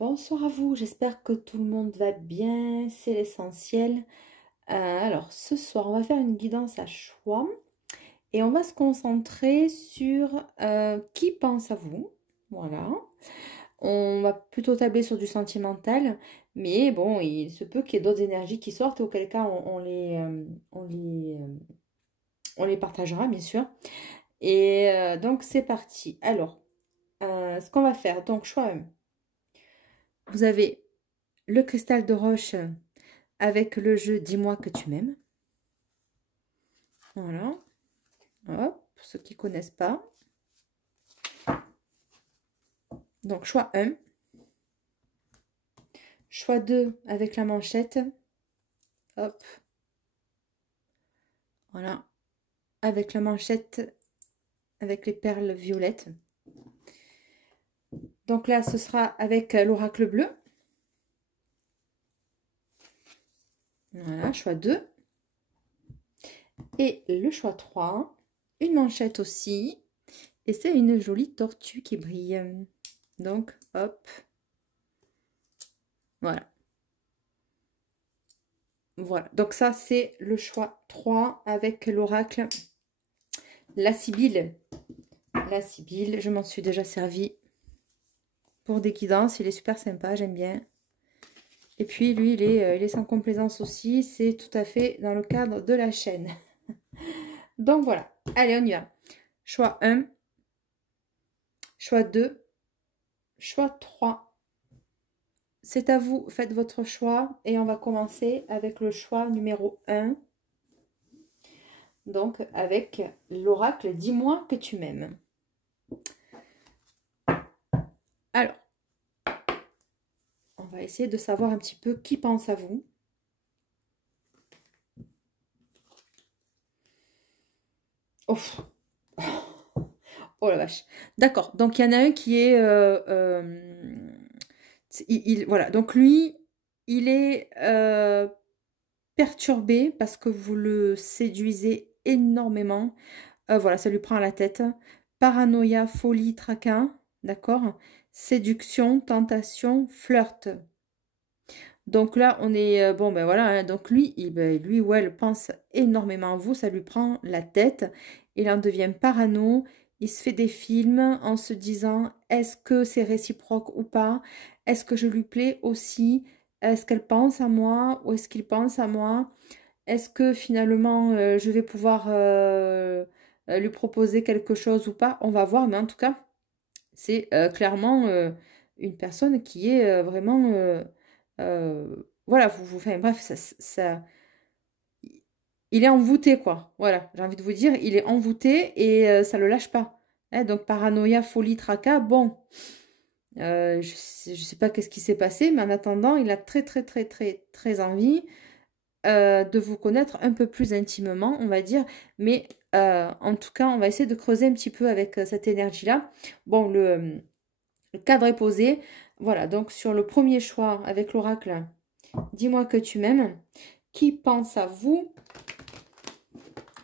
Bonsoir à vous, j'espère que tout le monde va bien, c'est l'essentiel. Alors ce soir, on va faire une guidance à choix et on va se concentrer sur qui pense à vous. Voilà. On va plutôt tabler sur du sentimental, mais bon, il se peut qu'il y ait d'autres énergies qui sortent, auquel cas on les partagera, bien sûr. Et donc c'est parti. Alors, ce qu'on va faire, donc choix 1. Vous avez le cristal de roche avec le jeu Dis-moi que tu m'aimes. Voilà. Hop, pour ceux qui ne connaissent pas. Donc, choix 1. Choix 2 avec la manchette. Hop. Voilà. Avec la manchette, avec les perles violettes. Donc là, ce sera avec l'oracle bleu. Voilà, choix 2. Et le choix 3. Une manchette aussi. Et c'est une jolie tortue qui brille. Donc, hop. Voilà. Voilà. Donc ça, c'est le choix 3 avec l'oracle. La Sibylle. La Sibylle, je m'en suis déjà servi pour des guidances. Il est super sympa, j'aime bien. Et puis, lui, il est sans complaisance aussi. C'est tout à fait dans le cadre de la chaîne. Donc, voilà. Allez, on y va. Choix 1. Choix 2. Choix 3. C'est à vous, faites votre choix. Et on va commencer avec le choix numéro 1. Donc, avec l'oracle, dis-moi que tu m'aimes. Alors, on va essayer de savoir un petit peu qui pense à vous. Oh, oh la vache. D'accord, donc il y en a un qui est... voilà, donc lui, il est perturbé parce que vous le séduisez énormément. Voilà, ça lui prend la tête. Paranoïa, folie, tracas, d'accord? Séduction, tentation, flirt. Donc là, on est... bon, ben voilà, hein, donc lui ou elle pense énormément à vous, ça lui prend la tête. Il en devient parano, il se fait des films en se disant, est-ce que c'est réciproque ou pas? Est-ce que je lui plais aussi? Est-ce qu'elle pense à moi ou est-ce qu'il pense à moi? Est-ce que finalement, je vais pouvoir lui proposer quelque chose ou pas? On va voir, mais en tout cas, c'est clairement une personne qui est vraiment... voilà, enfin, bref, il est envoûté, quoi. Voilà, j'ai envie de vous dire, il est envoûté et ça ne le lâche pas. Hein, donc, paranoïa, folie, tracas, bon, je ne sais pas qu'est-ce qui s'est passé, mais en attendant, il a très, très, très, très, très envie de vous connaître un peu plus intimement, on va dire. Mais en tout cas, on va essayer de creuser un petit peu avec cette énergie-là. Bon, le cadre est posé. Voilà, donc sur le premier choix avec l'oracle, dis-moi que tu m'aimes. Qui pense à vous?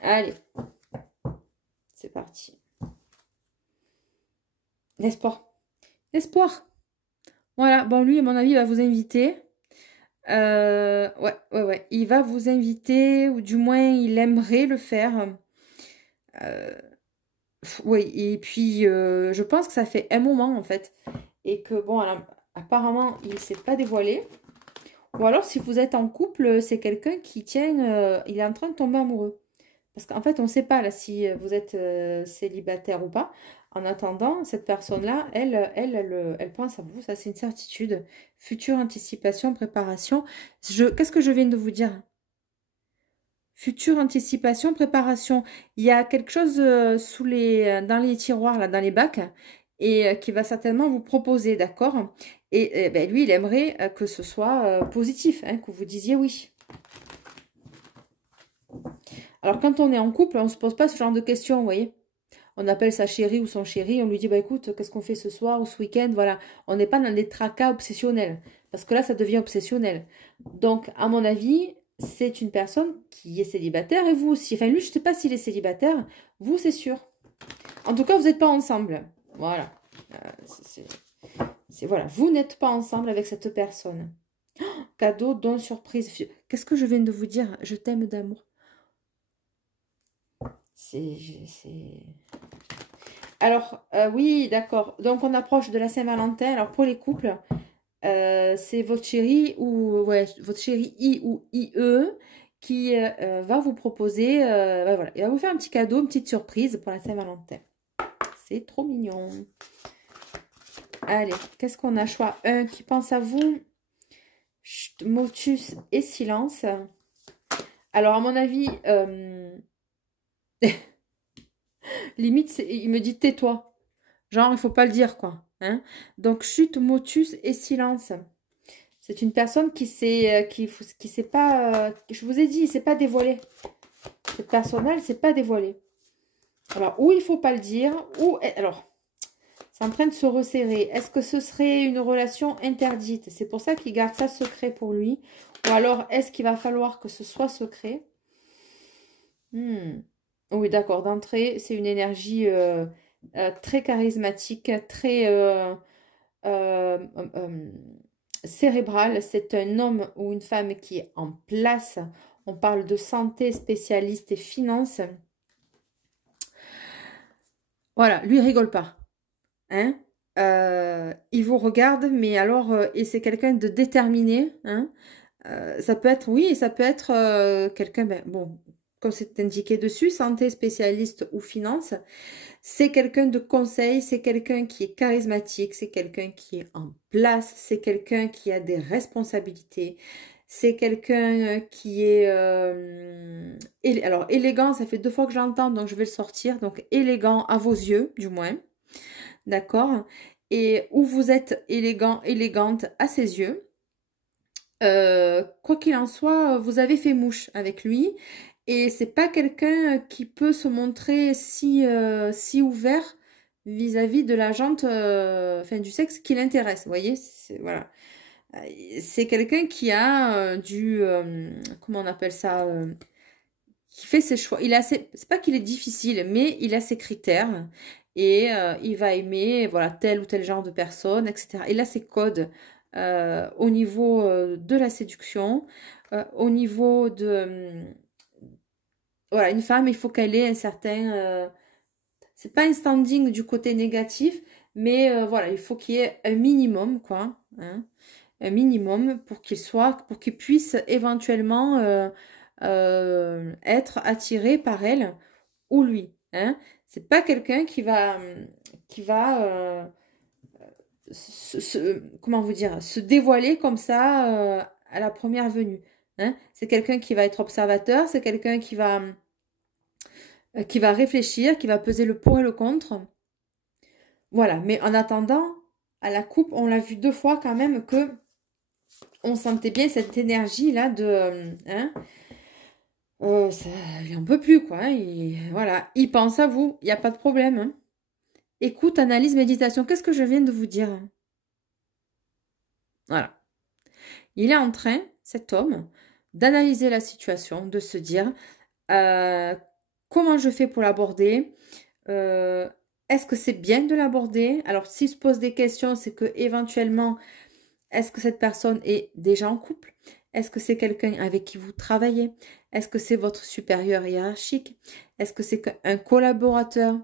Allez, c'est parti. L'espoir. L'espoir. Voilà, bon, lui, à mon avis, il va vous inviter. Ouais. Il va vous inviter, ou du moins, il aimerait le faire. Oui, et puis, je pense que ça fait un moment, en fait. Et que, bon, alors, apparemment, il ne s'est pas dévoilé. Ou alors, si vous êtes en couple, c'est quelqu'un qui tient... il est en train de tomber amoureux. Parce qu'en fait, on ne sait pas là, si vous êtes célibataire ou pas. En attendant, cette personne-là, elle pense à vous. Ça, c'est une certitude. Future anticipation, préparation. Qu'est-ce que je viens de vous dire? Future anticipation, préparation. Il y a quelque chose dans les tiroirs, là, dans les bacs, et qui va certainement vous proposer, d'accord? Et ben, lui, il aimerait que ce soit positif, hein, que vous disiez oui. Alors, quand on est en couple, on ne se pose pas ce genre de questions, vous voyez? On appelle sa chérie ou son chéri, on lui dit, bah écoute, qu'est-ce qu'on fait ce soir ou ce week-end? Voilà, on n'est pas dans des tracas obsessionnels, parce que là, ça devient obsessionnel. Donc, à mon avis, c'est une personne qui est célibataire et vous aussi. Enfin, lui, je ne sais pas s'il est célibataire, vous, c'est sûr. En tout cas, vous n'êtes pas ensemble. Voilà. C'est voilà, vous n'êtes pas ensemble avec cette personne. Cadeau, don, surprise. Qu'est-ce que je viens de vous dire? Je t'aime d'amour. C'est... Alors, oui, d'accord. Donc, on approche de la Saint-Valentin. Alors, pour les couples, c'est votre chéri ou ouais, votre chéri I ou IE qui va vous proposer, bah, voilà, il va vous faire un petit cadeau, une petite surprise pour la Saint-Valentin. C'est trop mignon. Allez, qu'est-ce qu'on a? Choix 1 qui pense à vous. Chut, motus et silence. Alors, à mon avis, limite, il me dit tais-toi. Genre, il faut pas le dire, quoi. Hein. Donc, chute, motus et silence. C'est une personne qui s'est pas, je vous ai dit, il s'est pas dévoilé. Cette personne-là, elle s'est pas dévoilée. Alors, ou il faut pas le dire, ou alors, c'est en train de se resserrer. Est-ce que ce serait une relation interdite? C'est pour ça qu'il garde ça secret pour lui. Ou alors, est-ce qu'il va falloir que ce soit secret? Oui, d'accord. D'entrée, c'est une énergie très charismatique, très cérébrale. C'est un homme ou une femme qui est en place. On parle de santé, spécialiste et finance. Voilà, lui, il rigole pas. Hein? Il vous regarde, mais alors, et c'est quelqu'un de déterminé. Hein? Ça peut être, oui, ça peut être quelqu'un, ben, bon, comme c'est indiqué dessus, santé, spécialiste ou finance. C'est quelqu'un de conseil, c'est quelqu'un qui est charismatique, c'est quelqu'un qui est en place, c'est quelqu'un qui a des responsabilités, c'est quelqu'un qui est... alors, élégant, ça fait 2 fois que j'entends, donc je vais le sortir. Donc, élégant à vos yeux, du moins. D'accord? Et où vous êtes élégant, élégante à ses yeux. Quoi qu'il en soit, vous avez fait mouche avec lui. Et c'est pas quelqu'un qui peut se montrer si ouvert vis-à-vis de la jante, enfin du sexe qui l'intéresse. Vous voyez, voilà. C'est quelqu'un qui a comment on appelle ça, qui fait ses choix. C'est pas qu'il est difficile, mais il a ses critères et il va aimer, voilà, tel ou tel genre de personne, etc. Il a ses codes au niveau de la séduction, au niveau de voilà, une femme, il faut qu'elle ait un certain... c'est pas un standing du côté négatif, mais voilà, il faut qu'il y ait un minimum, quoi. Hein, un minimum pour pour qu'il puisse éventuellement être attiré par elle ou lui. Hein. C'est pas quelqu'un qui va comment vous dire, se dévoiler comme ça à la première venue. Hein. C'est quelqu'un qui va être observateur, c'est quelqu'un qui va réfléchir, qui va peser le pour et le contre. Voilà, mais en attendant, à la coupe, on l'a vu 2 fois quand même que on sentait bien cette énergie-là de... hein, ça, il n'en peut plus, quoi. Hein, voilà, il pense à vous, il n'y a pas de problème. Hein. Écoute, analyse, méditation, qu'est-ce que je viens de vous dire? Voilà. Il est en train, cet homme, d'analyser la situation, de se dire comment je fais pour l'aborder. Est-ce que c'est bien de l'aborder? Alors, s'il se pose des questions, c'est que éventuellement, est-ce que cette personne est déjà en couple? Est-ce que c'est quelqu'un avec qui vous travaillez? Est-ce que c'est votre supérieur hiérarchique? Est-ce que c'est un collaborateur?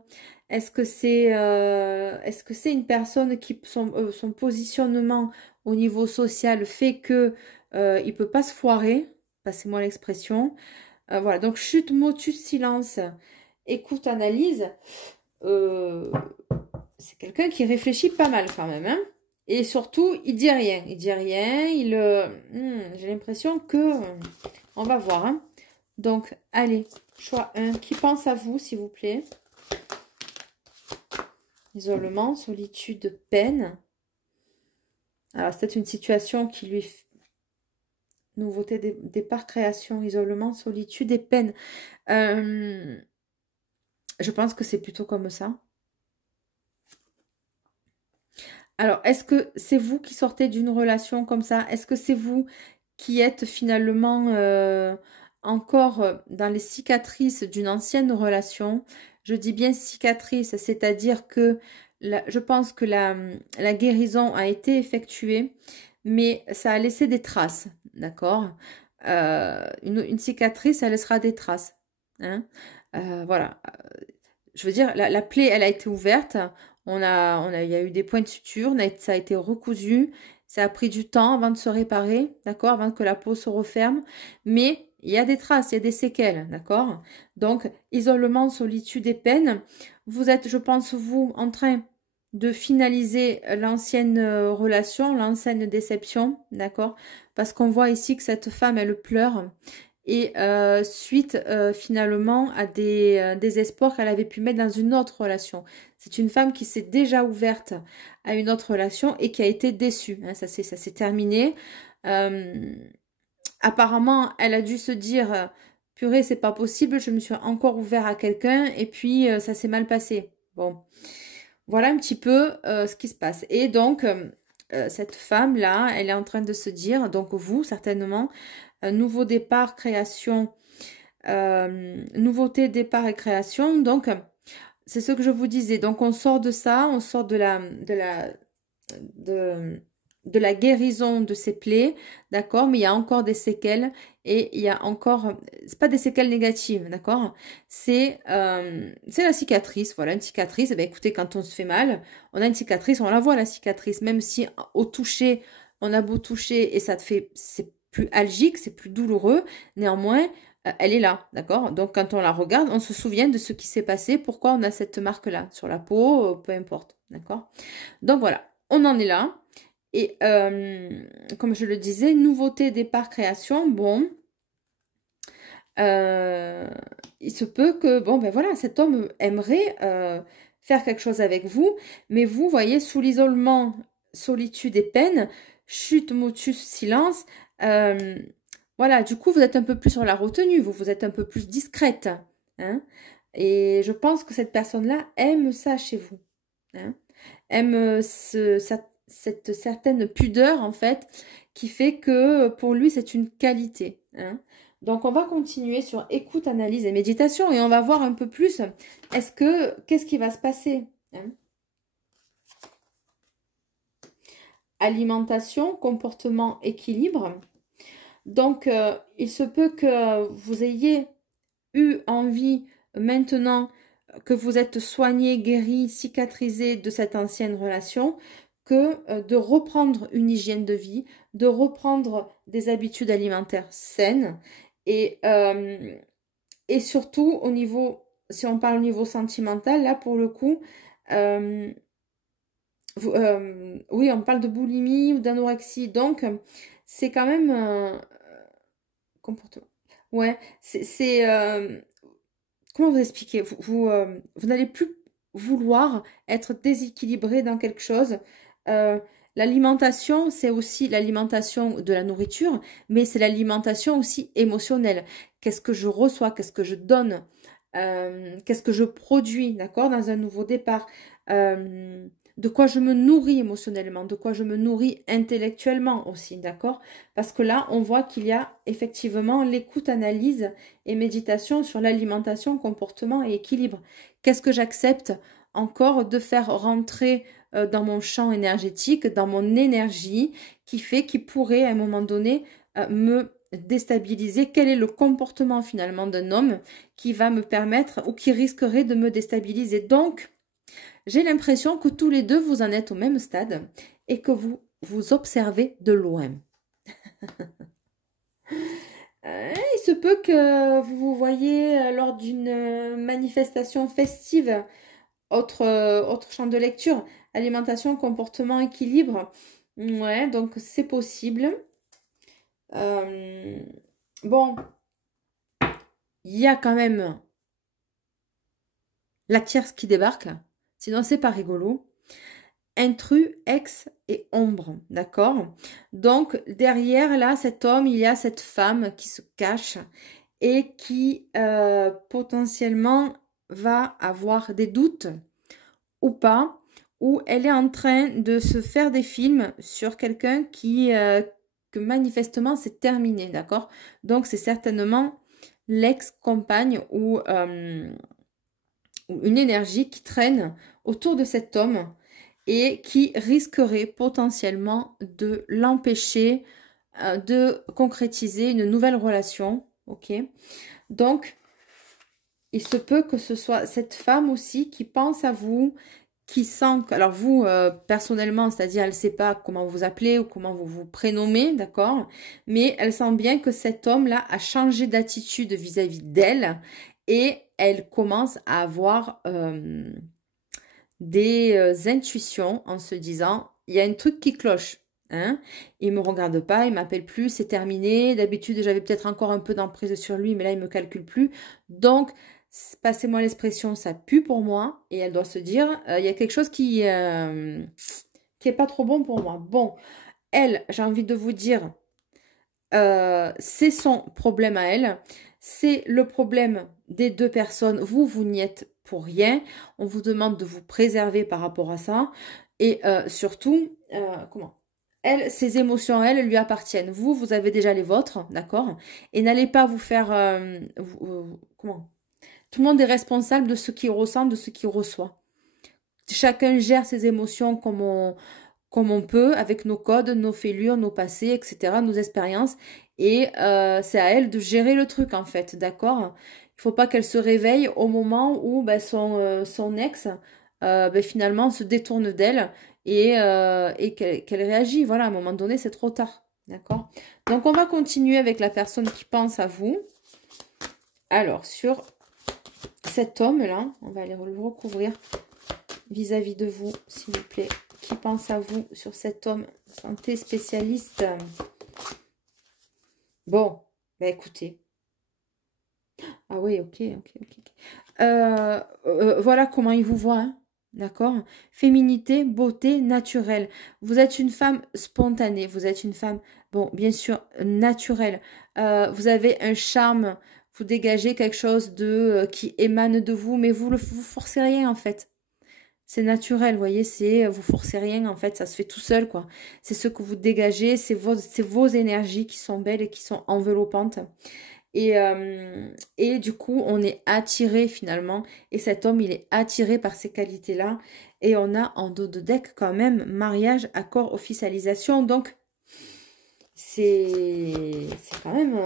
Est-ce que c'est une personne qui son positionnement au niveau social fait que il peut pas se foirer? Passez-moi l'expression. Voilà, donc chute, motus, silence, écoute, analyse. C'est quelqu'un qui réfléchit pas mal quand même. Hein. Et surtout, il dit rien. Il dit rien. J'ai l'impression que... on va voir. Hein. Donc, allez, choix 1. Qui pense à vous, s'il vous plaît? Isolement, solitude, peine. Alors, c'est peut-être une situation qui lui... Nouveauté, départ, création, isolement, solitude et peine. Je pense que c'est plutôt comme ça. Alors, est-ce que c'est vous qui sortez d'une relation comme ça? Est-ce que c'est vous qui êtes finalement encore dans les cicatrices d'une ancienne relation? Je dis bien cicatrices, c'est-à-dire que je pense que la guérison a été effectuée, mais ça a laissé des traces, d'accord? Une cicatrice, ça laissera des traces, hein? Voilà. Je veux dire, la plaie, elle a été ouverte. Il y a eu des points de suture, ça a été recousu. Ça a pris du temps avant de se réparer, d'accord, avant que la peau se referme. Mais il y a des traces, il y a des séquelles, d'accord? Donc, isolement, solitude et peine. Vous êtes, je pense, vous, en train de finaliser l'ancienne relation, l'ancienne déception, d'accord? Parce qu'on voit ici que cette femme, elle pleure. Et suite finalement à des espoirs qu'elle avait pu mettre dans une autre relation. C'est une femme qui s'est déjà ouverte à une autre relation et qui a été déçue, hein, ça s'est terminé. Apparemment, elle a dû se dire purée, c'est pas possible, je me suis encore ouvert à quelqu'un et puis ça s'est mal passé. Bon, voilà un petit peu ce qui se passe. Et donc, cette femme-là, elle est en train de se dire, donc vous certainement, nouveau départ, création, nouveauté, départ et création. Donc, c'est ce que je vous disais. Donc, on sort de ça, on sort de la guérison de ces plaies, d'accord, mais il y a encore des séquelles et il y a encore, c'est pas des séquelles négatives, d'accord, c'est la cicatrice, voilà, une cicatrice. Eh bien, écoutez, quand on se fait mal, on a une cicatrice, on la voit la cicatrice, même si au toucher, on a beau toucher et ça te fait, c'est plus algique, c'est plus douloureux, néanmoins, elle est là, d'accord, donc quand on la regarde, on se souvient de ce qui s'est passé, pourquoi on a cette marque-là, sur la peau, peu importe, d'accord, donc voilà, on en est là. Et comme je le disais, nouveauté, départ, création, bon, il se peut que, bon, ben voilà, cet homme aimerait faire quelque chose avec vous, mais vous voyez, sous l'isolement, solitude et peine, chute, motus, silence, voilà, du coup, vous êtes un peu plus sur la retenue, vous êtes un peu plus discrète, hein, et je pense que cette personne-là aime ça chez vous, hein, aime cette certaine pudeur, en fait, qui fait que pour lui, c'est une qualité, hein. Donc, on va continuer sur écoute, analyse et méditation et on va voir un peu plus qu'est-ce qui va se passer, hein. Alimentation, comportement, équilibre. Donc, il se peut que vous ayez eu envie maintenant que vous êtes soigné, guéri, cicatrisé de cette ancienne relation, que de reprendre une hygiène de vie, de reprendre des habitudes alimentaires saines et surtout au niveau, si on parle au niveau sentimental, là pour le coup, oui, on parle de boulimie ou d'anorexie, donc c'est quand même un comportement. Ouais, comment vous expliquer? Vous n'allez plus vouloir être déséquilibré dans quelque chose. Euh, L'alimentation, c'est aussi l'alimentation de la nourriture, mais c'est l'alimentation aussi émotionnelle. Qu'est-ce que je reçois? Qu'est-ce que je donne? Qu'est-ce que je produis, d'accord, dans un nouveau départ? De quoi je me nourris émotionnellement, de quoi je me nourris intellectuellement aussi, d'accord? Parce que là, on voit qu'il y a effectivement l'écoute, analyse et méditation sur l'alimentation, comportement et équilibre. Qu'est-ce que j'accepte encore de faire rentrer dans mon champ énergétique, dans mon énergie, qui pourrait à un moment donné me déstabiliser? Quel est le comportement finalement d'un homme qui va me permettre ou qui risquerait de me déstabiliser? Donc, j'ai l'impression que tous les deux, vous en êtes au même stade et que vous vous observez de loin. Il se peut que vous vous voyez lors d'une manifestation festive, autre champ de lecture, alimentation, comportement, équilibre. Ouais, donc c'est possible. Bon, il y a quand même la tierce qui débarque, sinon c'est pas rigolo. Intrus, ex et ombre, d'accord? Donc, derrière, là, cet homme, il y a cette femme qui se cache et qui potentiellement va avoir des doutes ou pas, ou elle est en train de se faire des films sur quelqu'un que manifestement c'est terminé, d'accord? Donc, c'est certainement l'ex-compagne ou une énergie qui traîne autour de cet homme et qui risquerait potentiellement de l'empêcher de concrétiser une nouvelle relation. Ok, donc il se peut que ce soit cette femme aussi qui pense à vous, qui sent que, alors vous, personnellement, c'est-à-dire elle ne sait pas comment vous appelez ou comment vous vous prénommez, d'accord? Mais elle sent bien que cet homme-là a changé d'attitude vis-à-vis d'elle et elle commence à avoir des intuitions en se disant, il y a un truc qui cloche. Hein, il me regarde pas, il m'appelle plus, c'est terminé. D'habitude, j'avais peut-être encore un peu d'emprise sur lui, mais là, il me calcule plus. Donc, passez-moi l'expression, ça pue pour moi. Et elle doit se dire, il y a quelque chose qui est pas trop bon pour moi. Bon, elle, j'ai envie de vous dire, c'est son problème à elle. C'est le problème des deux personnes. Vous n'y êtes pour rien. On vous demande de vous préserver par rapport à ça. Et surtout, comment elle, ses émotions, elles lui appartiennent. Vous, vous avez déjà les vôtres, d'accord? Et n'allez pas vous faire... comment? Tout le monde est responsable de ce qu'il ressent, de ce qu'il reçoit. Chacun gère ses émotions comme on peut, avec nos codes, nos fêlures, nos passés, etc., nos expériences. Et c'est à elle de gérer le truc, en fait, d'accord? Il ne faut pas qu'elle se réveille au moment où ben, son ex, ben, finalement, se détourne d'elle et qu'elle réagit. Voilà, à un moment donné, c'est trop tard, d'accord? Donc, on va continuer avec la personne qui pense à vous. Alors, sur cet homme-là, on va aller le recouvrir vis-à-vis de vous, s'il vous plaît. Qui pense à vous sur cet homme santé spécialiste? Bon, bah écoutez. Ah oui, ok. Voilà comment il vous voit, hein, d'accord? Féminité, beauté, naturelle. Vous êtes une femme spontanée, vous êtes une femme, bon, bien sûr, naturelle. Vous avez un charme, vous dégagez quelque chose de qui émane de vous, mais vous forcez rien en fait. C'est naturel, vous voyez, vous forcez rien, en fait, ça se fait tout seul, quoi. C'est ce que vous dégagez, c'est vos énergies qui sont belles et qui sont enveloppantes. Et du coup, on est attiré finalement, et cet homme, il est attiré par ces qualités-là. Et on a en dos de deck quand même mariage, accord, officialisation. Donc, c'est quand même...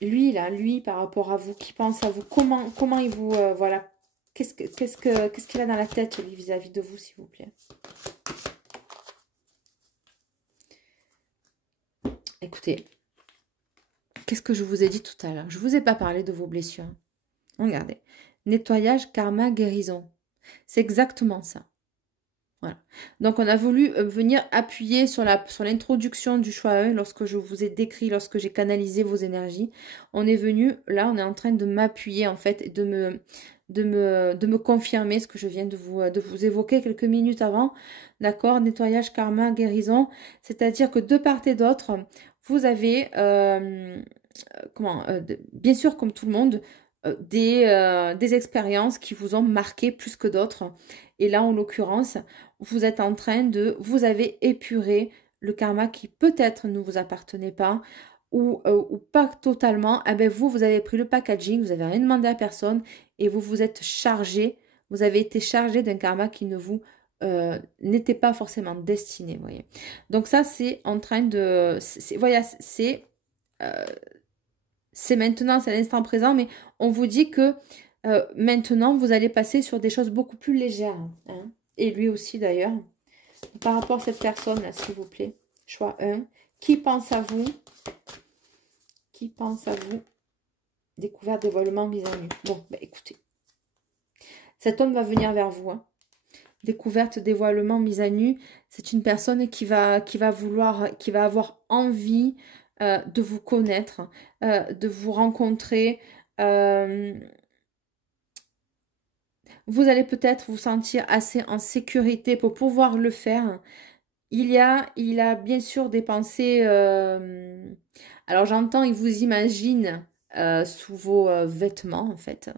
lui, là, lui, par rapport à vous, qui pense à vous, comment il vous... voilà. Qu'est-ce qu'il a dans la tête, lui, vis-à-vis de vous, s'il vous plaît? Écoutez, qu'est-ce que je vous ai dit tout à l'heure? Je ne vous ai pas parlé de vos blessures. Regardez. Nettoyage, karma, guérison. C'est exactement ça. Voilà. Donc, on a voulu venir appuyer sur l'introduction du choix 1 lorsque je vous ai décrit, lorsque j'ai canalisé vos énergies. On est venu, là, on est en train de m'appuyer, en fait, et de me confirmer ce que je viens de vous évoquer quelques minutes avant. D'accord? Nettoyage, karma, guérison. C'est-à-dire que de part et d'autre, vous avez, bien sûr, comme tout le monde, des expériences qui vous ont marqué plus que d'autres. Et là, en l'occurrence, vous êtes en train vous avez épuré le karma qui peut-être ne vous appartenait pas ou pas totalement. Eh ben vous avez pris le packaging, vous n'avez rien demandé à personne et vous vous êtes chargé, vous avez été chargé d'un karma qui ne vous n'était pas forcément destiné, voyez. Donc ça, c'est en train de... Voilà, c'est maintenant, c'est à l'instant présent, mais on vous dit que maintenant, vous allez passer sur des choses beaucoup plus légères. Hein, et lui aussi, d'ailleurs. Par rapport à cette personne-là, s'il vous plaît. Choix 1. Qui pense à vous? Qui pense à vous? Découverte, dévoilement, mise en nu. Bon, bah, écoutez. Cet homme va venir vers vous. Hein. Découverte, dévoilement, mise à nu. C'est une personne qui va avoir envie de vous connaître, de vous rencontrer. Vous allez peut-être vous sentir assez en sécurité pour pouvoir le faire. Il a bien sûr des pensées... alors j'entends, il vous imagine sous vos vêtements en fait.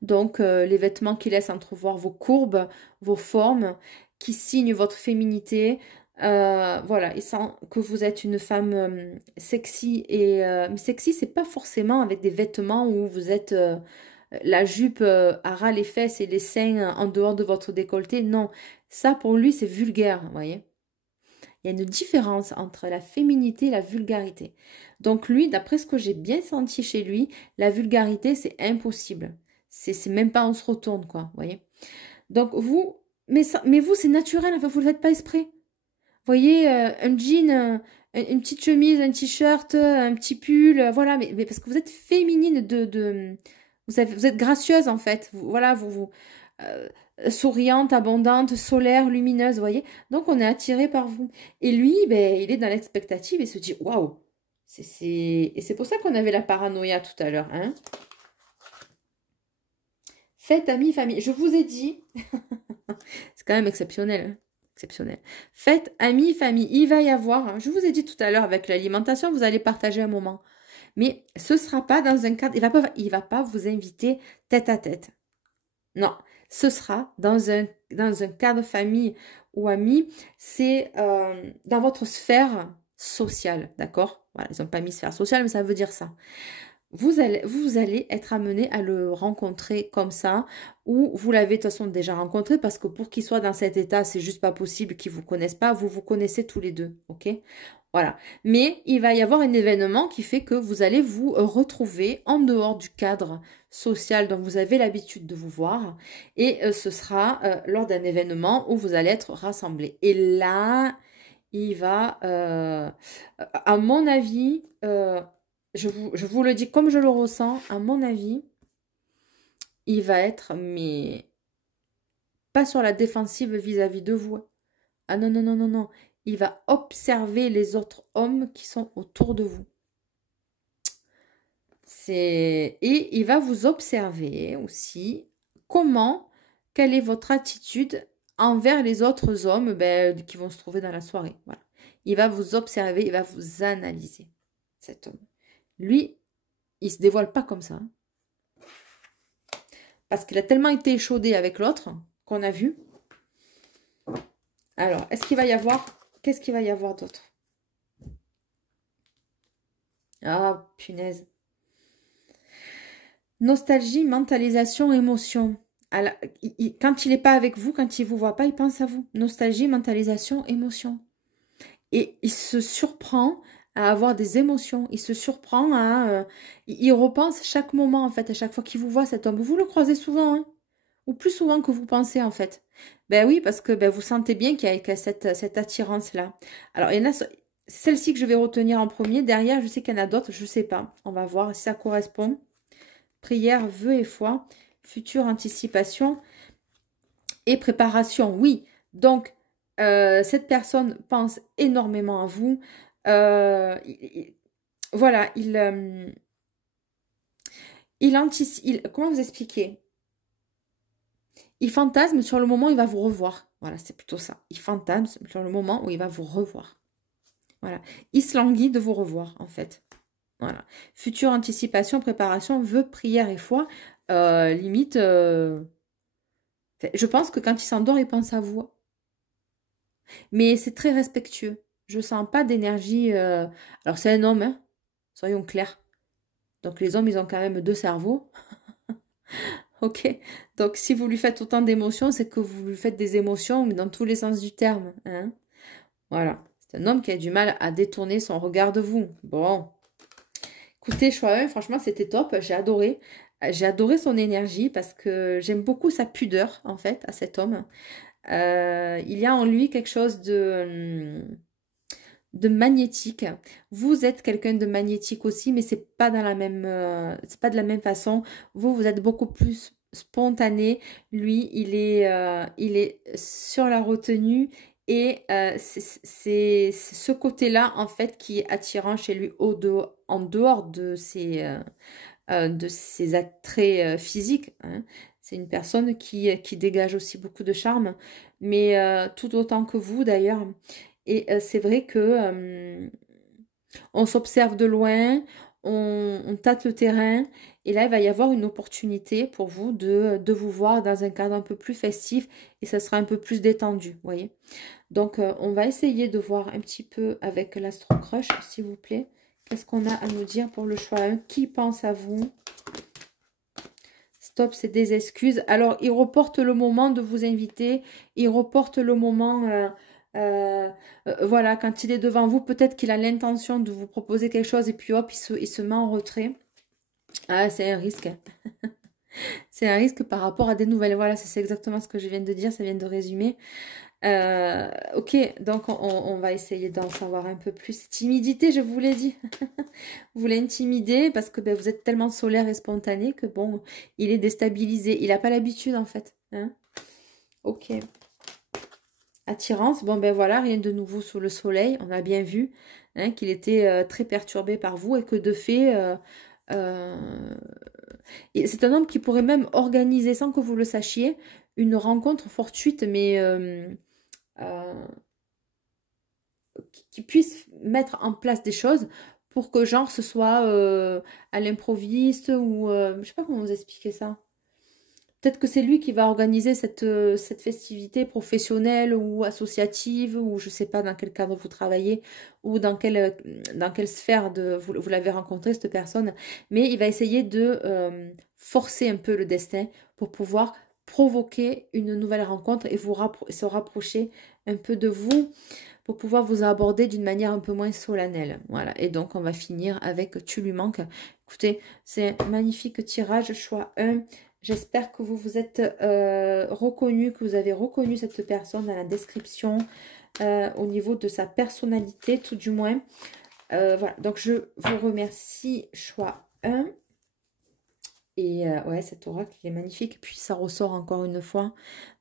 Donc les vêtements qui laissent entrevoir vos courbes, vos formes, qui signent votre féminité. Voilà, il sent que vous êtes une femme sexy. Mais sexy, c'est pas forcément avec des vêtements où vous êtes... la jupe à ras les fesses et les seins en dehors de votre décolleté. Non, ça pour lui c'est vulgaire, vous voyez. Il y a une différence entre la féminité et la vulgarité. Donc lui, d'après ce que j'ai bien senti chez lui, la vulgarité c'est impossible. C'est même pas on se retourne quoi, vous voyez. Donc vous, mais vous c'est naturel, enfin vous le faites pas exprès. Vous voyez, un jean, une petite chemise, un t-shirt, un petit pull, voilà, mais parce que vous êtes féminine vous êtes gracieuse en fait. Voilà, euh, souriante, abondante, solaire, lumineuse, vous voyez. Donc on est attiré par vous. Et lui, ben, il est dans l'expectative et se dit waouh. Et c'est pour ça qu'on avait la paranoïa tout à l'heure, hein. Faites amis, famille. Je vous ai dit, c'est quand même exceptionnel, hein. Exceptionnel. Faites amis, famille. Il va y avoir, hein, je vous ai dit tout à l'heure, avec l'alimentation, vous allez partager un moment. Mais ce ne sera pas dans un cadre, il va pas vous inviter tête à tête. Non, ce sera dans un cadre famille ou ami. C'est dans votre sphère sociale, d'accord? Voilà, ils n'ont pas mis sphère sociale, mais ça veut dire ça. Vous allez être amené à le rencontrer comme ça, ou vous l'avez de toute façon déjà rencontré, parce que pour qu'il soit dans cet état, c'est juste pas possible qu'ils ne vous connaissent pas, vous vous connaissez tous les deux, ok? Voilà. Mais il va y avoir un événement qui fait que vous allez vous retrouver en dehors du cadre social dont vous avez l'habitude de vous voir, et ce sera lors d'un événement où vous allez être rassemblés. Et là, il va, à mon avis, je vous le dis comme je le ressens, à mon avis, il va être, mais pas sur la défensive vis-à-vis de vous. Ah non, non, non, non, non. Il va observer les autres hommes qui sont autour de vous. Et il va vous observer aussi quelle est votre attitude envers les autres hommes qui vont se trouver dans la soirée. Voilà. Il va vous observer, il va vous analyser, cet homme. Lui, il ne se dévoile pas comme ça. Parce qu'il a tellement été échaudé avec l'autre qu'on a vu. Alors, est-ce qu'il va y avoir... Qu'est-ce qu'il va y avoir d'autre? Ah, punaise. Nostalgie, mentalisation, émotion. Alors, quand il n'est pas avec vous, quand il ne vous voit pas, il pense à vous. Nostalgie, mentalisation, émotion. Et il se surprend à avoir des émotions. Il se surprend à... il repense chaque moment, en fait, à chaque fois qu'il vous voit, cet homme. Vous le croisez souvent, hein, ou plus souvent que vous pensez, en fait. Ben oui, parce que vous sentez bien qu'il y a cette attirance-là. Alors, il y en a... C'est celle-ci que je vais retenir en premier. Derrière, je sais qu'il y en a d'autres, je ne sais pas. On va voir si ça correspond. Prière, vœux et foi. Future anticipation et préparation. Oui, donc, cette personne pense énormément à vous. Voilà, il anticipe... Comment vous expliquer? Il fantasme sur le moment où il va vous revoir. Voilà, c'est plutôt ça. Il fantasme sur le moment où il va vous revoir. Voilà. Il se languit de vous revoir, en fait. Voilà. Future anticipation, préparation, vœux, prière et foi. Limite, je pense que quand il s'endort, il pense à vous. Mais c'est très respectueux. Je sens pas d'énergie. Alors, c'est un homme, hein, soyons clairs. Donc, les hommes, ils ont quand même 2 cerveaux. Ok, donc si vous lui faites autant d'émotions, c'est que vous lui faites des émotions, mais dans tous les sens du terme, hein. Voilà, c'est un homme qui a du mal à détourner son regard de vous. Bon, écoutez, choix 1, franchement, c'était top, j'ai adoré. J'ai adoré son énergie parce que j'aime beaucoup sa pudeur, en fait, à cet homme. Il y a en lui quelque chose de magnétique. Vous êtes quelqu'un de magnétique aussi, mais c'est pas dans la même, c'est pas de la même façon. Vous êtes beaucoup plus spontané. Lui, il est sur la retenue et c'est ce côté-là en fait qui est attirant chez lui en dehors de ses attraits physiques, hein. C'est une personne qui dégage aussi beaucoup de charme, mais tout autant que vous d'ailleurs. Et c'est vrai que on s'observe de loin, on tâte le terrain, et là, il va y avoir une opportunité pour vous de vous voir dans un cadre un peu plus festif, et ça sera un peu plus détendu, vous voyez. Donc, on va essayer de voir un petit peu avec l'Astro Crush, s'il vous plaît. Qu'est-ce qu'on a à nous dire pour le choix 1? Qui pense à vous? Stop, c'est des excuses. Alors, il reporte le moment de vous inviter. Il reporte le moment... voilà, quand il est devant vous, peut-être qu'il a l'intention de vous proposer quelque chose et puis hop, il se met en retrait. Ah, c'est un risque. C'est un risque par rapport à des nouvelles. Voilà, c'est exactement ce que je viens de dire, ça vient de résumer. Ok, donc on va essayer d'en savoir un peu plus. Timidité, je vous l'ai dit. Vous l'intimider parce que ben, vous êtes tellement solaire et spontané que bon, il est déstabilisé. Il n'a pas l'habitude en fait. Hein. Ok. Attirance, bon ben voilà, rien de nouveau sous le soleil. On a bien vu hein, qu'il était très perturbé par vous et que de fait... c'est un homme qui pourrait même organiser, sans que vous le sachiez, une rencontre fortuite, mais euh, qui puisse mettre en place des choses pour que genre ce soit à l'improviste ou je sais pas comment vous expliquer ça. Peut-être que c'est lui qui va organiser cette festivité professionnelle ou associative ou je sais pas dans quel cadre vous travaillez ou dans quelle sphère vous l'avez rencontré cette personne. Mais il va essayer de forcer un peu le destin pour pouvoir provoquer une nouvelle rencontre et se rapprocher un peu de vous pour pouvoir vous aborder d'une manière un peu moins solennelle. Voilà, et donc on va finir avec Tu lui manques. Écoutez, c'est un magnifique tirage, choix 1. J'espère que vous vous êtes reconnu, que vous avez reconnu cette personne dans la description, au niveau de sa personnalité, tout du moins. Voilà, donc je vous remercie, choix 1. Et ouais, cet oracle, il est magnifique. Puis ça ressort encore une fois.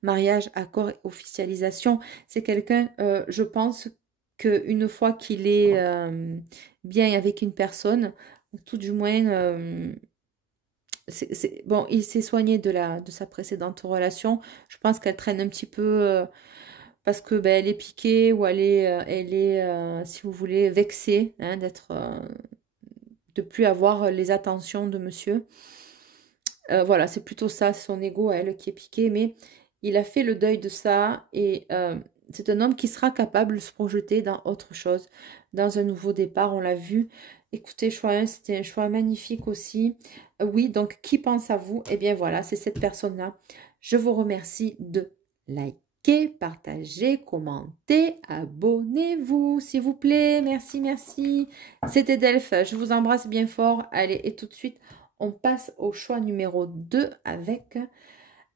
Mariage, accord et officialisation. C'est quelqu'un, je pense, qu'une fois qu'il est bien avec une personne, tout du moins, bon, il s'est soigné de sa précédente relation. Je pense qu'elle traîne un petit peu parce que ben, elle est piquée ou elle est si vous voulez, vexée hein, de plus avoir les attentions de monsieur. Voilà, c'est plutôt ça, c'est son ego à elle qui est piqué, mais il a fait le deuil de ça et c'est un homme qui sera capable de se projeter dans autre chose, dans un nouveau départ, on l'a vu. Écoutez, choix 1, c'était un choix magnifique aussi. Oui, donc qui pense à vous? Eh bien voilà, c'est cette personne-là. Je vous remercie de liker, partager, commenter, abonnez-vous s'il vous plaît. Merci, merci. C'était Delphes, je vous embrasse bien fort. Allez, et tout de suite, on passe au choix numéro 2 avec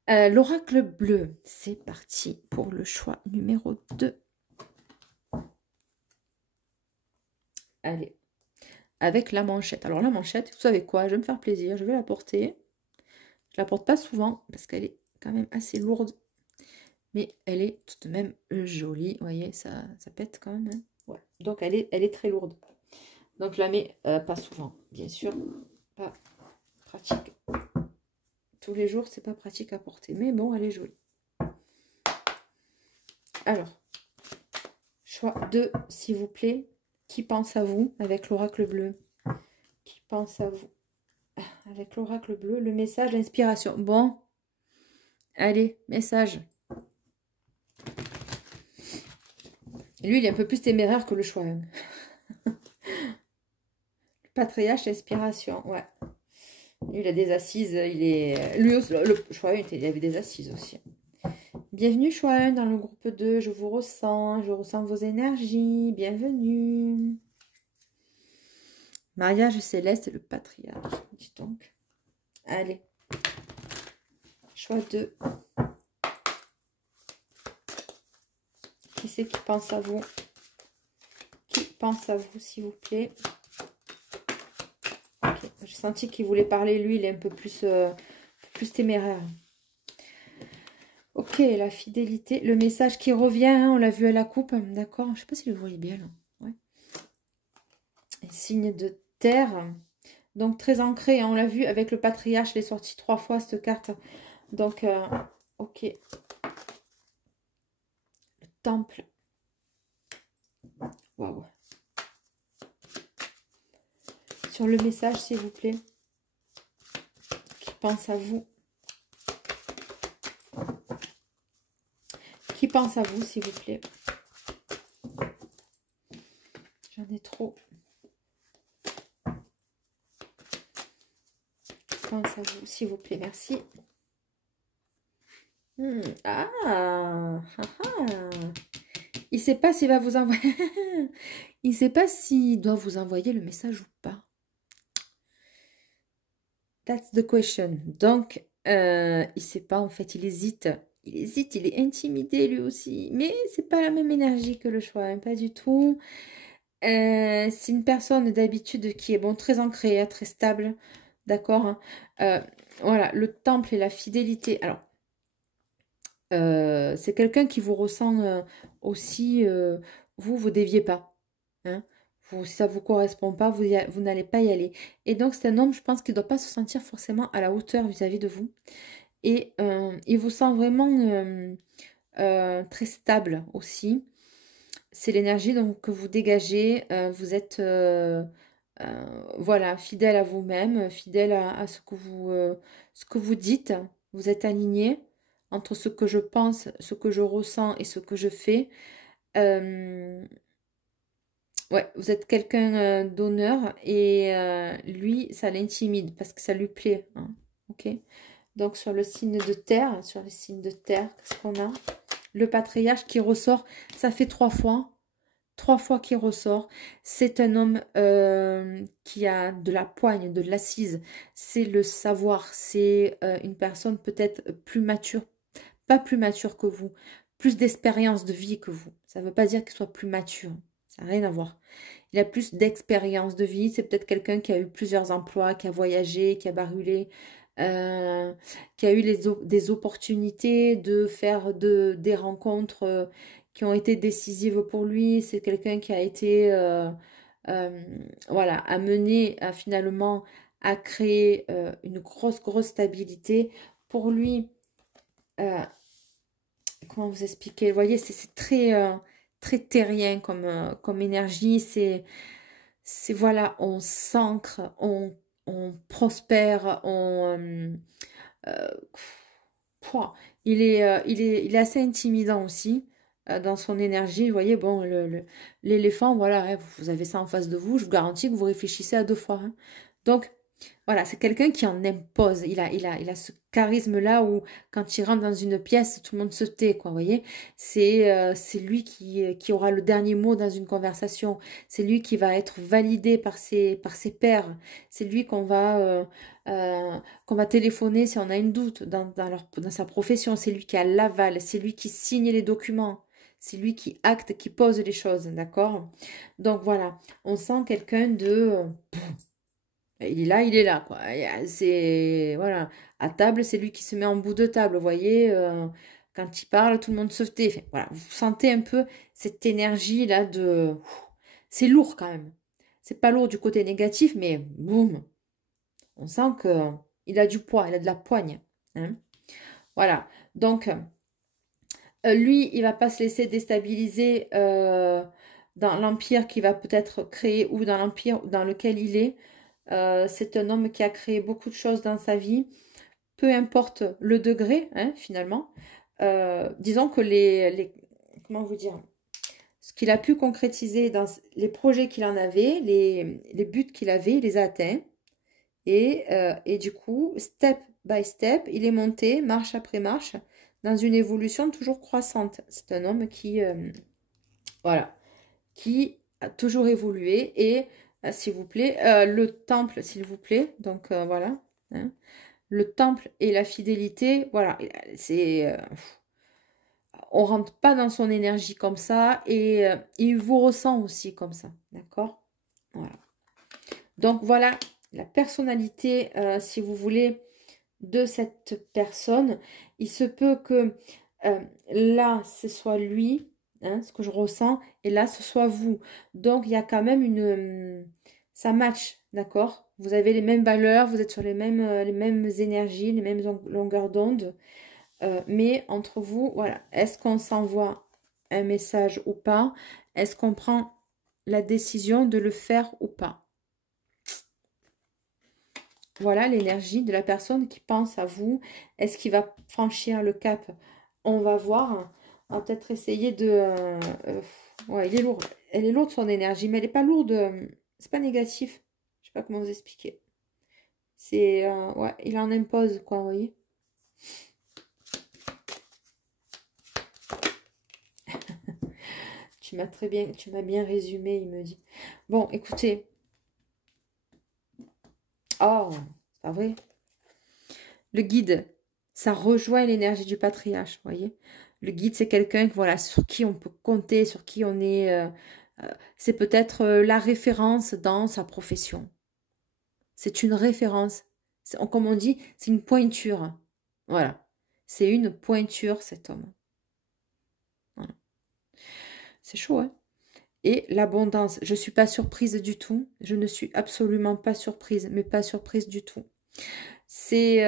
l'oracle bleu. C'est parti pour le choix numéro 2. Allez, avec la manchette. Alors la manchette, vous savez quoi? Je vais me faire plaisir, je vais la porter. Je la porte pas souvent parce qu'elle est quand même assez lourde. Mais elle est tout de même jolie. Vous voyez, ça pète quand même. Hein ouais. Donc elle est très lourde. Donc je la mets pas souvent, bien sûr. Pas pratique. Tous les jours, c'est pas pratique à porter. Mais bon, elle est jolie. Alors, choix 2, s'il vous plaît. Qui pense à vous avec l'oracle bleu? Qui pense à vous avec l'oracle bleu? Le message d'inspiration. Bon. Allez, message. Lui, il est un peu plus téméraire que le choix 1. Patriarche d'inspiration, ouais. Lui, il a des assises. Il est... Lui, le choix 1, il avait des assises aussi. Bienvenue, choix 1, dans le groupe 2. Je ressens vos énergies. Bienvenue. Mariage céleste et le patriarche. Dis donc. Allez. Choix 2. Qui c'est qui pense à vous? Qui pense à vous, s'il vous plaît? Okay. J'ai senti qu'il voulait parler. Lui, il est un peu plus téméraire. Ok, la fidélité. Le message qui revient, hein, on l'a vu à la coupe. D'accord. Je ne sais pas si vous voyez bien. Là. Ouais. Et signe de terre. Donc, très ancré. Hein, on l'a vu avec le patriarche. Il est sorti 3 fois, cette carte. Donc, ok. Le temple. Waouh. Sur le message, s'il vous plaît. Qui pense à vous? Qui pense à vous, s'il vous plaît? J'en ai trop. pense à vous, s'il vous plaît, merci. Ah, ah, ah. Il ne sait pas s'il va vous envoyer... Il ne sait pas s'il doit vous envoyer le message ou pas. That's the question. Donc, il ne sait pas, en fait, il hésite. Il hésite, il est intimidé lui aussi. Mais c'est pas la même énergie que le choix, hein, pas du tout. C'est une personne d'habitude qui est bon, très ancrée, hein, très stable. D'accord, hein. Voilà, le temple et la fidélité. Alors, c'est quelqu'un qui vous ressent aussi. Vous déviez pas. Hein. Si ça ne vous correspond pas, vous n'allez pas y aller. Et donc, c'est un homme, je pense, qui ne doit pas se sentir forcément à la hauteur vis-à-vis de vous. Et il vous sent vraiment très stable aussi. C'est l'énergie donc, que vous dégagez. Vous êtes voilà, fidèle à vous-même, fidèle à ce que vous dites. Vous êtes aligné entre ce que je pense, ce que je ressens et ce que je fais. Ouais, vous êtes quelqu'un d'honneur et lui, ça l'intimide parce que ça lui plaît. Hein, ok. Donc sur le signe de terre, sur les signes de terre, qu'est-ce qu'on a? Le patriarche qui ressort, ça fait 3 fois. 3 fois qu'il ressort. C'est un homme qui a de la poigne, de l'assise. C'est le savoir. C'est une personne peut-être plus mature. Pas plus mature que vous. Plus d'expérience de vie que vous. Ça ne veut pas dire qu'il soit plus mature. Ça n'a rien à voir. Il a plus d'expérience de vie. C'est peut-être quelqu'un qui a eu plusieurs emplois, qui a voyagé, qui a barulé, qui a eu des opportunités de faire des rencontres qui ont été décisives pour lui. C'est quelqu'un qui a été voilà, amené finalement à créer une grosse stabilité. Pour lui, comment vous expliquer? Vous voyez, c'est très terrien comme énergie. Voilà, on s'ancre, on prospère, euh, pouah, il est assez intimidant aussi dans son énergie. Vous voyez, bon, l'éléphant, voilà, hein, vous avez ça en face de vous, je vous garantis que vous réfléchissez à 2 fois. Hein. Donc, voilà, c'est quelqu'un qui en impose. Il a ce charisme-là où, quand il rentre dans une pièce, tout le monde se tait, quoi, vous voyez. C'est lui qui aura le dernier mot dans une conversation. C'est lui qui va être validé par ses pairs. C'est lui qu'on va téléphoner si on a une doute dans sa profession. C'est lui qui a l'aval. C'est lui qui signe les documents. C'est lui qui acte, qui pose les choses, d'accord? Donc, voilà, on sent quelqu'un de... il est là, quoi. C'est, voilà, à table, c'est lui qui se met en bout de table, vous voyez. Quand il parle, tout le monde se tait. Enfin, voilà, vous sentez un peu cette énergie-là de... C'est lourd, quand même. C'est pas lourd du côté négatif, mais boum. On sent que il a du poids, il a de la poigne. Hein. Voilà. Donc, lui, il va pas se laisser déstabiliser dans l'empire qu'il va peut-être créer ou dans l'empire dans lequel il est. C'est un homme qui a créé beaucoup de choses dans sa vie, peu importe le degré, hein, finalement. Disons que comment vous dire, ce qu'il a pu concrétiser dans les projets qu'il en avait, les buts qu'il avait, il les a atteints. Et du coup, step by step, il est monté, marche après marche, dans une évolution toujours croissante. C'est un homme voilà, qui a toujours évolué et s'il vous plaît, le temple, s'il vous plaît. Donc, voilà. Hein. Le temple et la fidélité, voilà. On rentre pas dans son énergie comme ça. Et il vous ressent aussi comme ça. D'accord? Voilà. Donc, voilà la personnalité, si vous voulez, de cette personne. Il se peut que là, ce soit lui. Hein, ce que je ressens, et là, ce soit vous. Donc, il y a quand même ça match, d'accord? Vous avez les mêmes valeurs, vous êtes sur les mêmes énergies, les mêmes longueurs d'onde. Mais entre vous, voilà, est-ce qu'on s'envoie un message ou pas? Est-ce qu'on prend la décision de le faire ou pas? Voilà l'énergie de la personne qui pense à vous. Est-ce qu'il va franchir le cap? On va voir. On va peut-être essayer de... ouais, il est lourd. Elle est lourde son énergie, mais elle n'est pas lourde. C'est pas négatif. Je sais pas comment vous expliquer. C'est, ouais, il en impose, quoi, vous voyez. Tu m'as très bien, tu m'as bien résumé, il me dit. Bon, écoutez. Oh, c'est pas vrai. Le guide, ça rejoint l'énergie du patriarche, vous voyez. Le guide, c'est quelqu'un, voilà, sur qui on peut compter, sur qui on est... c'est peut-être la référence dans sa profession. C'est une référence. Comme on dit, c'est une pointure. Voilà. C'est une pointure, cet homme. Voilà. C'est chaud, hein. Et l'abondance, je ne suis pas surprise du tout. Je ne suis absolument pas surprise, mais pas surprise du tout. C'est...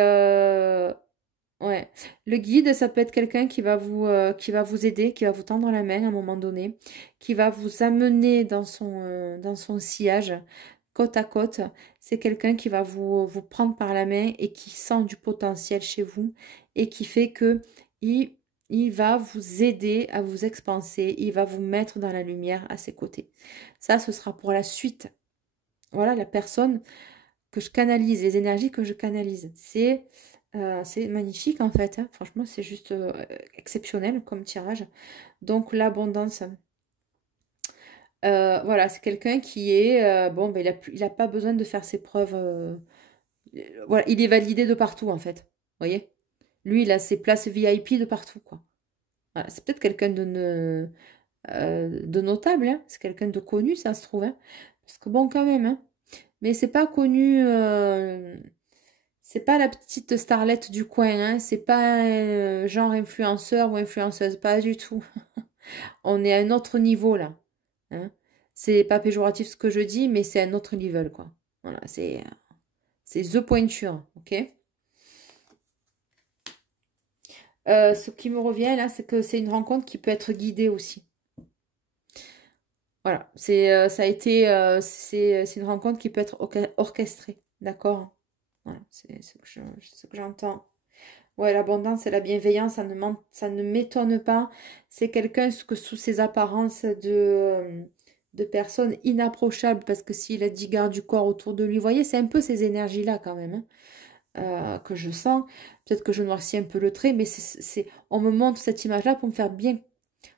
ouais. Le guide, ça peut être quelqu'un qui va vous aider, qui va vous tendre la main à un moment donné, qui va vous amener dans son sillage, côte à côte. C'est quelqu'un qui va vous prendre par la main et qui sent du potentiel chez vous et qui fait que il va vous aider à vous expanser, il va vous mettre dans la lumière à ses côtés. Ça, ce sera pour la suite. Voilà la personne que je canalise, les énergies que je canalise. C'est magnifique en fait, hein. Franchement, c'est juste exceptionnel comme tirage. Donc l'abondance. Voilà, c'est quelqu'un qui est... bon, ben, il a pas besoin de faire ses preuves. Voilà, il est validé de partout en fait. Vous voyez? Lui, il a ses places VIP de partout, quoi. Voilà, c'est peut-être quelqu'un de notable, hein. C'est quelqu'un de connu, ça se trouve, hein. Parce que bon, quand même, hein. Mais c'est pas connu... c'est pas la petite starlette du coin, hein. C'est pas genre influenceur ou influenceuse, pas du tout. On est à un autre niveau là, hein. C'est pas péjoratif ce que je dis, mais c'est un autre level, quoi. Voilà, c'est the pointure, ok. Ce qui me revient là, c'est que c'est une rencontre qui peut être guidée aussi. Voilà, ça a été, c'est une rencontre qui peut être orchestrée, d'accord. Voilà, c'est ce que j'entends. Ouais, l'abondance et la bienveillance, ça ne m'étonne pas. C'est quelqu'un que sous ses apparences de personnes inapprochables, parce que s'il a 10 gardes du corps autour de lui, vous voyez, c'est un peu ces énergies-là quand même, hein, que je sens. Peut-être que je noircis un peu le trait, mais on me montre cette image-là pour me faire bien,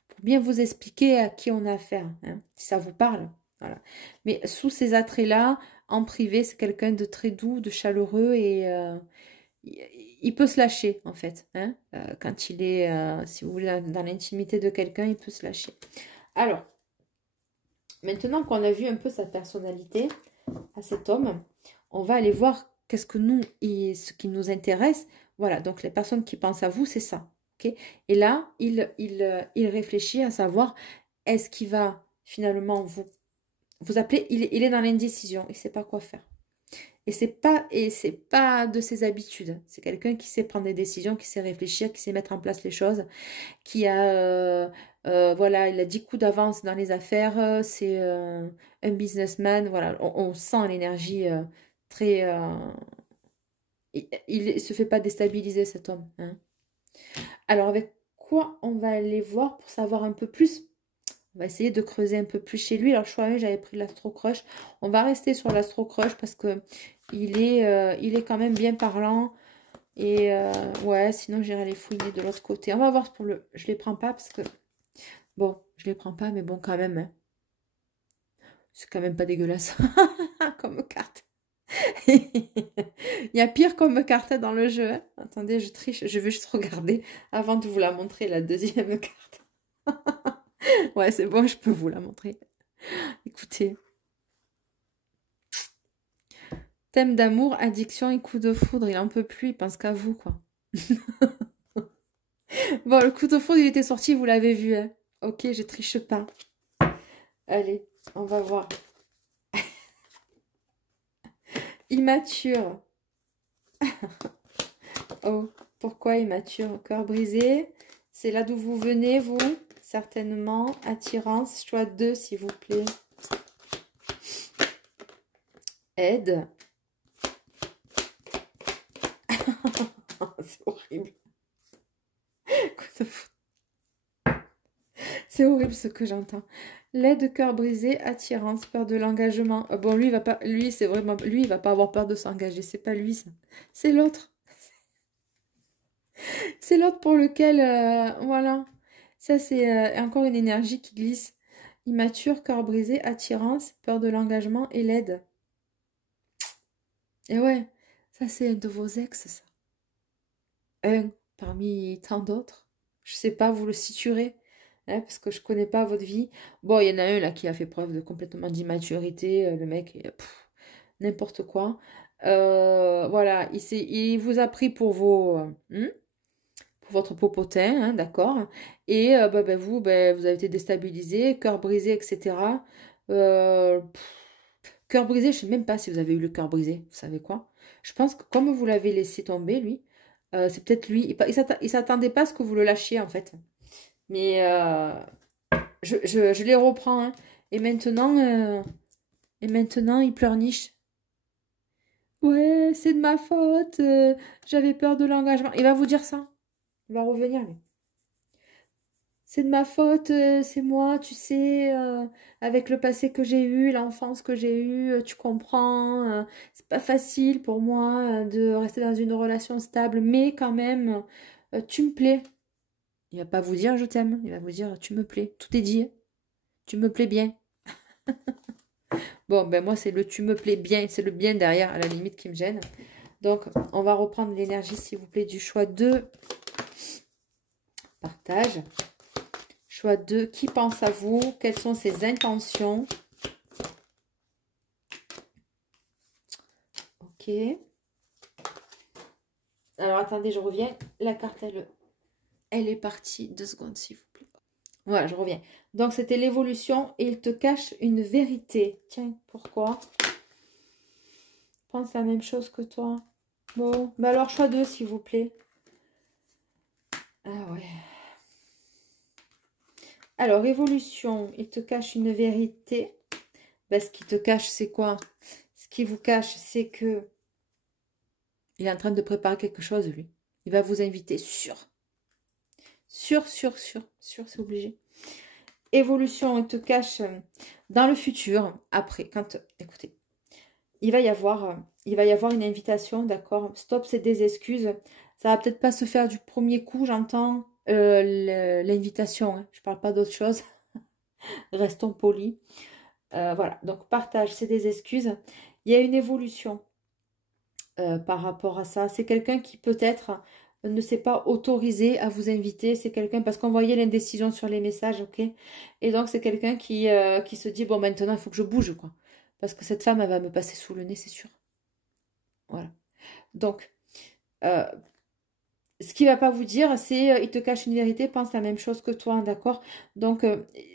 pour bien vous expliquer à qui on a affaire, hein, si ça vous parle. Voilà. Mais sous ces attraits-là, en privé, c'est quelqu'un de très doux, de chaleureux et... il peut se lâcher en fait, hein, quand il est, si vous voulez, dans l'intimité de quelqu'un, il peut se lâcher. Alors, maintenant qu'on a vu un peu sa personnalité à cet homme, on va aller voir qu'est-ce que nous, ce qui nous intéresse. Voilà, donc les personnes qui pensent à vous, c'est ça. Okay. Et là, il réfléchit à savoir, est-ce qu'il va finalement vous appeler, il est dans l'indécision, il ne sait pas quoi faire. Et c'est pas de ses habitudes. C'est quelqu'un qui sait prendre des décisions, qui sait réfléchir, qui sait mettre en place les choses, qui a voilà, il a 10 coups d'avance dans les affaires. C'est un businessman. Voilà, on sent l'énergie très. Il se fait pas déstabiliser cet homme, hein. Alors avec quoi on va aller voir pour savoir un peu plus? On va essayer de creuser un peu plus chez lui. Alors, je crois que j'avais pris l'Astro Crush. On va rester sur l'Astro Crush parce que il est quand même bien parlant. Et ouais, sinon, j'irai les fouiller de l'autre côté. On va voir pour le... Je les prends pas parce que... Bon, je les prends pas, mais bon, quand même, hein. C'est quand même pas dégueulasse comme carte. Il y a pire comme carte dans le jeu, hein. Attendez, je triche. Je veux juste regarder avant de vous la montrer, la deuxième carte. Ouais, c'est bon, je peux vous la montrer. Écoutez. Thème d'amour, addiction et coup de foudre. Il en peut plus, il pense qu'à vous, quoi. Bon, le coup de foudre, il était sorti, vous l'avez vu, hein. Ok, je triche pas. Allez, on va voir. Immature. Oh, pourquoi immature? Cœur brisé. C'est là d'où vous venez, vous? Certainement. Attirance. Choix 2, s'il vous plaît. Aide. C'est horrible. C'est horrible ce que j'entends. L'aide, cœur brisé, attirance, peur de l'engagement. Bon, lui, il va pas, lui, c'est vraiment, lui, il va pas avoir peur de s'engager. C'est pas lui, ça. C'est l'autre. C'est l'autre pour lequel, voilà. Ça, c'est encore une énergie qui glisse. Immature, cœur brisé, attirance, peur de l'engagement et l'aide. Et ouais, ça, c'est un de vos ex, ça. Un parmi tant d'autres. Je sais pas, vous le situerez, hein, parce que je connais pas votre vie. Bon, il y en a un là qui a fait preuve de complètement d'immaturité. Le mec, n'importe quoi. Voilà, il vous a pris pour pour votre popotin, hein, d'accord. Et vous, vous avez été déstabilisé, cœur brisé, etc. Cœur brisé, je sais même pas si vous avez eu le cœur brisé. Vous savez quoi? Je pense que comme vous l'avez laissé tomber, lui, c'est peut-être lui. Il s'attendait pas à ce que vous le lâchiez, en fait. Mais je les reprends, hein. Et maintenant, il pleurniche. Ouais, c'est de ma faute. J'avais peur de l'engagement. Il va vous dire ça. Il va revenir, lui. C'est de ma faute, c'est moi, tu sais, avec le passé que j'ai eu, l'enfance que j'ai eue, tu comprends, c'est pas facile pour moi de rester dans une relation stable, mais quand même, tu me plais. Il va pas vous dire je t'aime, il va vous dire tu me plais. Tout est dit, tu me plais bien. Bon, ben moi c'est le tu me plais bien, c'est le bien derrière à la limite qui me gêne. Donc on va reprendre l'énergie s'il vous plaît du choix 2. Partage. Choix 2, qui pense à vous? Quelles sont ses intentions? Ok. Alors, attendez, je reviens. La carte, elle est partie. 2 secondes, s'il vous plaît. Voilà, je reviens. Donc, c'était l'évolution et il te cache une vérité. Tiens, pourquoi? Pense la même chose que toi. Bon, bah alors, choix 2, s'il vous plaît. Ah ouais. Alors, évolution, il te cache une vérité. Ben, ce qui te cache, c'est quoi? Ce qui vous cache, c'est que il est en train de préparer quelque chose, lui. Il va vous inviter, sûr. Sûr, c'est obligé. Évolution, il te cache dans le futur, après, quand, écoutez, il va y avoir une invitation, d'accord? Stop, c'est des excuses. Ça va peut-être pas se faire du premier coup, j'entends l'invitation, hein. Je parle pas d'autre chose. Restons polis. Voilà, donc partage, c'est des excuses. Il y a une évolution par rapport à ça. C'est quelqu'un qui peut-être ne s'est pas autorisé à vous inviter. C'est quelqu'un, parce qu'on voyait l'indécision sur les messages, ok? Et donc, c'est quelqu'un qui se dit, bon, maintenant, il faut que je bouge, quoi. Parce que cette femme, elle va me passer sous le nez, c'est sûr. Voilà. Donc, ce qu'il va pas vous dire, c'est, il te cache une vérité, pense la même chose que toi, d'accord? Donc,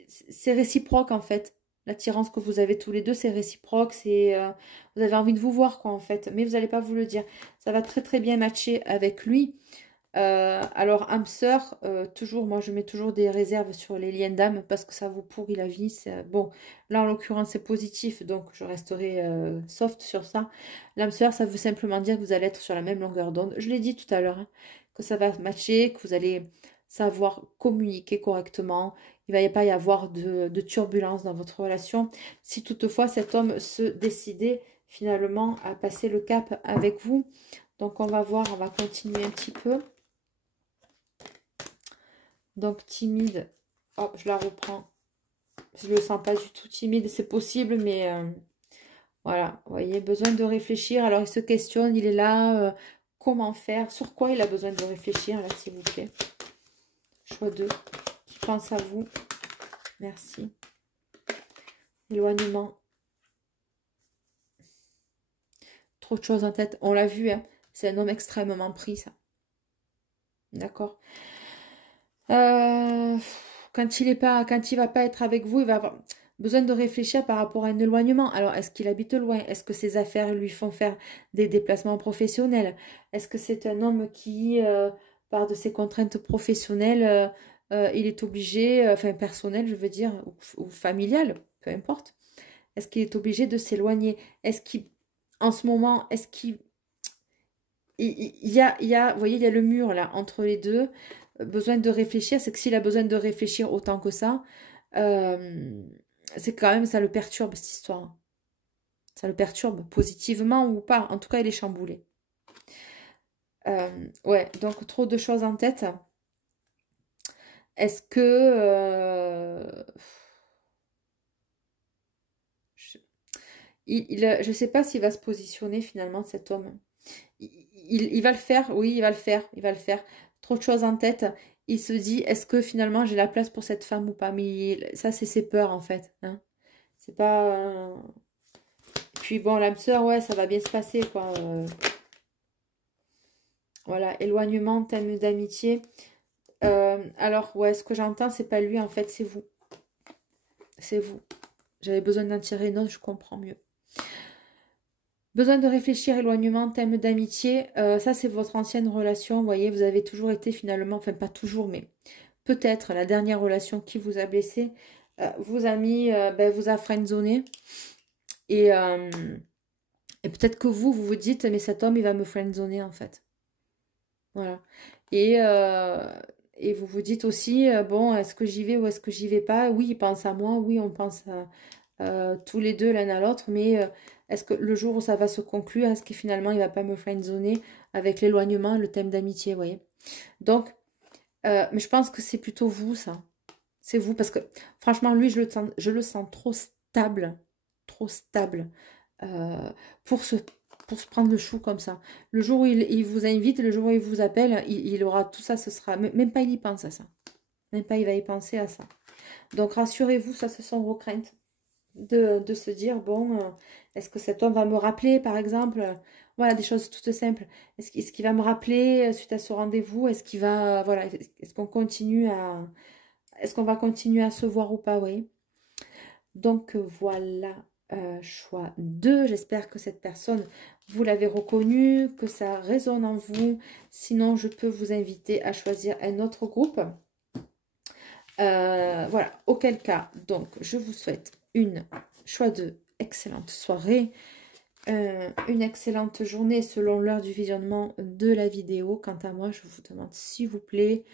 c'est réciproque, en fait. L'attirance que vous avez tous les deux, c'est réciproque. Vous avez envie de vous voir, quoi, en fait. Mais vous n'allez pas vous le dire. Ça va très, très bien matcher avec lui. Alors, âme sœur, toujours, moi, je mets toujours des réserves sur les liens d'âme parce que ça vous pourrit la vie. Bon, là, en l'occurrence, c'est positif, donc je resterai soft sur ça. L'âme sœur, ça veut simplement dire que vous allez être sur la même longueur d'onde. Je l'ai dit tout à l'heure, hein, que ça va matcher, que vous allez savoir communiquer correctement. Il ne va pas y avoir de turbulence dans votre relation. Si toutefois cet homme se décidait finalement à passer le cap avec vous. Donc on va voir, on va continuer un petit peu. Donc timide, hop, je la reprends. Je ne le sens pas du tout timide, c'est possible, mais voilà, vous voyez, besoin de réfléchir. Alors il se questionne, il est là, comment faire, sur quoi il a besoin de réfléchir, là, s'il vous plaît. Choix 2, qui pense à vous. Merci. Éloignement. Trop de choses en tête. On l'a vu, hein. C'est un homme extrêmement pris, ça. D'accord. Quand il va pas être avec vous, il va avoir besoin de réfléchir par rapport à un éloignement. Alors, est-ce qu'il habite loin? Est-ce que ses affaires lui font faire des déplacements professionnels? Est-ce que c'est un homme qui, par de ses contraintes professionnelles, il est obligé, enfin personnelles, je veux dire, ou familiales, peu importe. Est-ce qu'il est obligé de s'éloigner? Est-ce qu'il, en ce moment, est-ce qu'il vous voyez, il y a le mur là entre les deux. Besoin de réfléchir, c'est que s'il a besoin de réfléchir autant que ça, c'est quand même, ça le perturbe, cette histoire. Ça le perturbe, positivement ou pas. En tout cas, il est chamboulé. Ouais, donc trop de choses en tête. Est-ce que... je sais pas s'il va se positionner finalement, cet homme. Il va le faire, oui, il va le faire, il va le faire. Trop de choses en tête. Il se dit, est-ce que finalement j'ai la place pour cette femme ou pas? Mais ça, c'est ses peurs en fait. Hein. C'est pas... Puis bon, l'âme sœur, ouais, ça va bien se passer, quoi. Voilà, éloignement, thème d'amitié. Alors, ouais, ce que j'entends, c'est pas lui, en fait, c'est vous. C'est vous. J'avais besoin d'en tirer une autre, je comprends mieux. Besoin de réfléchir, éloignement, thème d'amitié. Ça, c'est votre ancienne relation. Vous voyez, vous avez toujours été finalement, enfin pas toujours, mais peut-être la dernière relation qui vous a blessé, vous a mis, vous a friendzoné. Et peut-être que vous vous dites, mais cet homme, il va me friendzoner en fait. Voilà. Et vous vous dites aussi, bon, est-ce que j'y vais ou est-ce que j'y vais pas? Oui, il pense à moi, oui, on pense tous les deux l'un à l'autre, mais est-ce que le jour où ça va se conclure, est-ce que finalement il va pas me friendzoner avec l'éloignement, le thème d'amitié, vous voyez? Donc, mais je pense que c'est plutôt vous, ça. C'est vous, parce que franchement, lui, je le sens trop stable, pour se prendre le chou comme ça. Le jour où il vous invite, le jour où il vous appelle, il aura tout ça, ce sera... Même pas il y pense à ça. Même pas il va y penser à ça. Donc rassurez-vous, ça ce sont vos craintes. De se dire, bon, est-ce que cet homme va me rappeler, par exemple? Voilà, des choses toutes simples. Est-ce qu'il va me rappeler suite à ce rendez-vous? Est-ce qu'il va... Voilà, est-ce qu'on continue à... Est-ce qu'on va continuer à se voir ou pas, oui. Donc voilà, choix 2. J'espère que cette personne, vous l'avez reconnue, que ça résonne en vous. Sinon, je peux vous inviter à choisir un autre groupe. Voilà, auquel cas, donc, je vous souhaite une choix 2, excellente soirée. Une excellente journée selon l'heure du visionnement de la vidéo. Quant à moi, je vous demande s'il vous plaît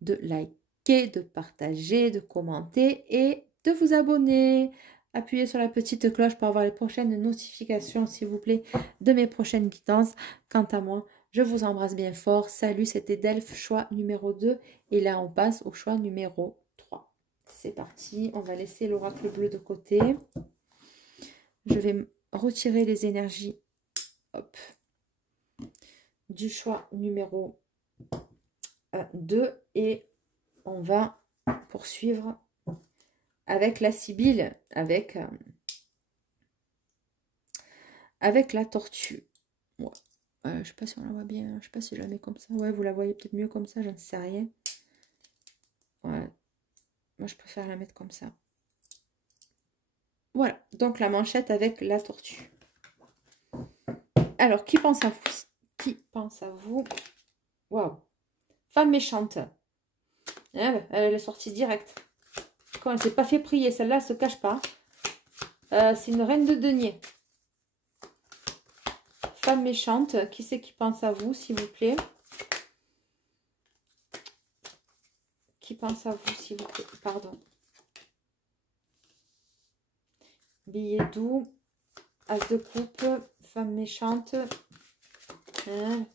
de liker, de partager, de commenter et de vous abonner. Appuyez sur la petite cloche pour avoir les prochaines notifications, s'il vous plaît, de mes prochaines guidances. Quant à moi, je vous embrasse bien fort. Salut, c'était Delphes, choix numéro 2. Et là, on passe au choix numéro 3. C'est parti, on va laisser l'oracle bleu de côté. Je vais retirer les énergies, hop, du choix numéro 2 et on va poursuivre avec la Sibylle, avec la tortue. Ouais. Je sais pas si on la voit bien, je sais pas si je la mets comme ça. Ouais, vous la voyez peut-être mieux comme ça, j'en sais rien. Ouais. Moi, je préfère la mettre comme ça. Voilà, donc la manchette avec la tortue. Alors, qui pense à vous? Qui pense à vous? Waouh. Femme méchante. Elle est sortie directe. Quand elle s'est pas fait prier, celle-là, elle se cache pas. C'est une reine de denier. Femme méchante. Qui c'est qui pense à vous, s'il vous plaît? Qui pense à vous, s'il vous plaît? Pardon. Billet doux. As de coupe. Femme méchante. Hein.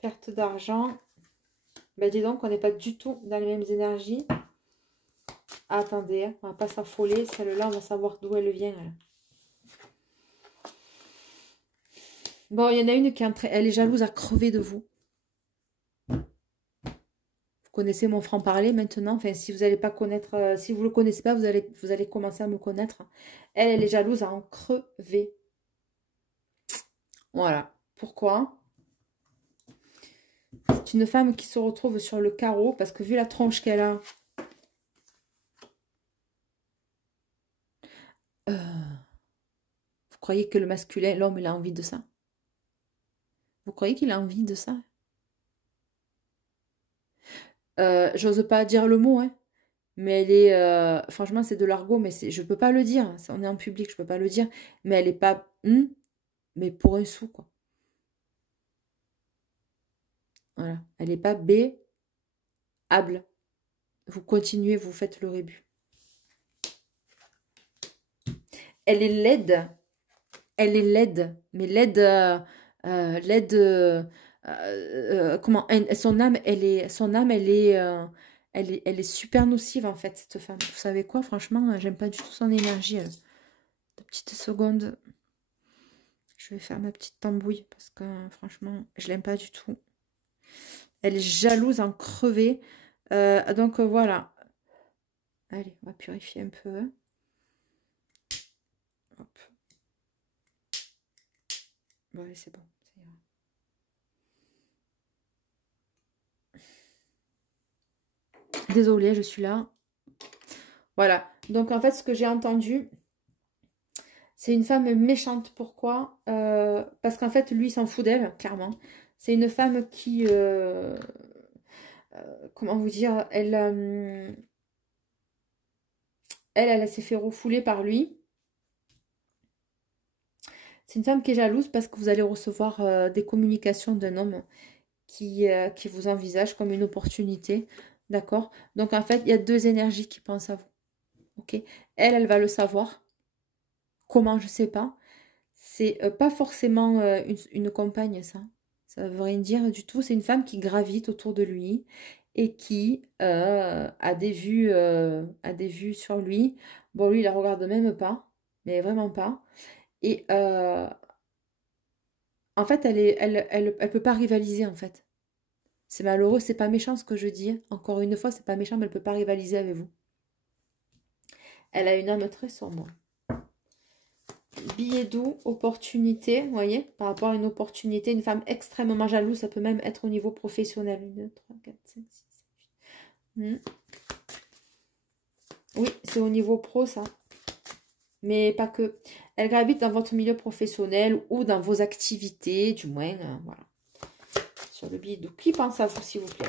Perte d'argent. Ben dis donc, on n'est pas du tout dans les mêmes énergies. Attendez, hein, on va pas s'affoler. Celle-là, on va savoir d'où elle vient. Elle. Bon, il y en a une qui elle est jalouse à crever de vous. Vous connaissez mon franc-parler maintenant. Enfin, si vous n'allez pas connaître, si vous ne le connaissez pas, vous allez commencer à me connaître. Elle est jalouse à en crever. Voilà. Pourquoi? C'est une femme qui se retrouve sur le carreau parce que vu la tronche qu'elle a, vous croyez que le masculin, l'homme, il a envie de ça? Vous croyez qu'il a envie de ça? J'ose pas dire le mot, hein. Mais elle est... franchement, c'est de l'argot, mais je peux pas le dire. On est en public, je peux pas le dire. Mais elle est pas... mais pour un sou, quoi. Voilà. Elle est pas B-able. Vous continuez, vous faites le rébut. elle est laide. Elle est laide. Mais laide... laide... comment... son âme, elle est super nocive, en fait, cette femme. Vous savez quoi? Franchement, j'aime pas du tout son énergie, elle. Deux petites secondes. Je vais faire ma petite tambouille parce que franchement, je l'aime pas du tout. Elle est jalouse en crever. Donc voilà. Allez, on va purifier un peu. Hein. Hop. Bon, allez, c'est bon. Désolée, je suis là. Voilà. Donc en fait, ce que j'ai entendu, c'est une femme méchante. Pourquoi? Parce qu'en fait, lui, il s'en fout d'elle, clairement. C'est une femme qui... comment vous dire? Elle s'est fait refouler par lui. C'est une femme qui est jalouse parce que vous allez recevoir des communications d'un homme qui vous envisage comme une opportunité. D'accord? Donc, en fait, il y a deux énergies qui pensent à vous. Ok? Elle va le savoir. Comment, je ne sais pas. C'est pas forcément une compagne, ça. Ça ne veut rien dire du tout. C'est une femme qui gravite autour de lui et qui a des vues sur lui. Bon, lui, il la regarde même pas, mais vraiment pas. Et en fait, elle peut pas rivaliser, en fait. C'est malheureux, c'est pas méchant ce que je dis. Encore une fois, c'est pas méchant, mais elle peut pas rivaliser avec vous. Elle a une âme très sombre. Billet doux, opportunité, vous voyez, par rapport à une opportunité, une femme extrêmement jalouse, ça peut même être au niveau professionnel. 1, 2, 3, 4, 5, 6, 7, 8. Oui, c'est au niveau pro, ça. Mais pas que. Elle gravite dans votre milieu professionnel ou dans vos activités, du moins, voilà. Sur le billet doux. Qui pense à vous, s'il vous plaît?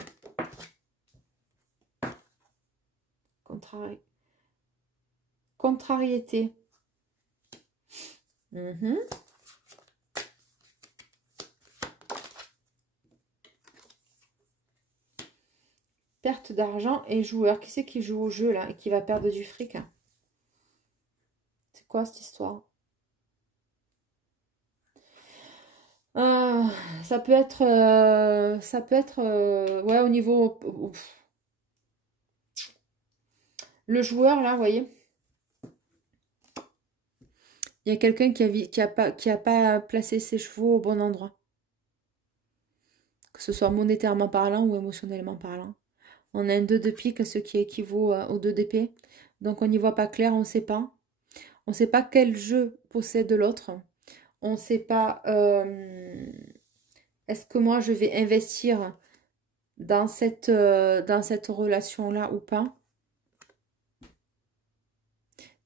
Contrariété. Perte d'argent et joueur. Qui c'est qui joue au jeu là et qui va perdre du fric? C'est quoi cette histoire? Ça peut être, ouais, au niveau, le joueur là, vous voyez, il y a quelqu'un qui a pas placé ses chevaux au bon endroit, que ce soit monétairement parlant ou émotionnellement parlant. On a un 2 de pique, ce qui équivaut au 2 d'épée, donc on n'y voit pas clair, on ne sait pas quel jeu possède l'autre, on ne sait pas. Est-ce que moi je vais investir dans cette relation-là ou pas?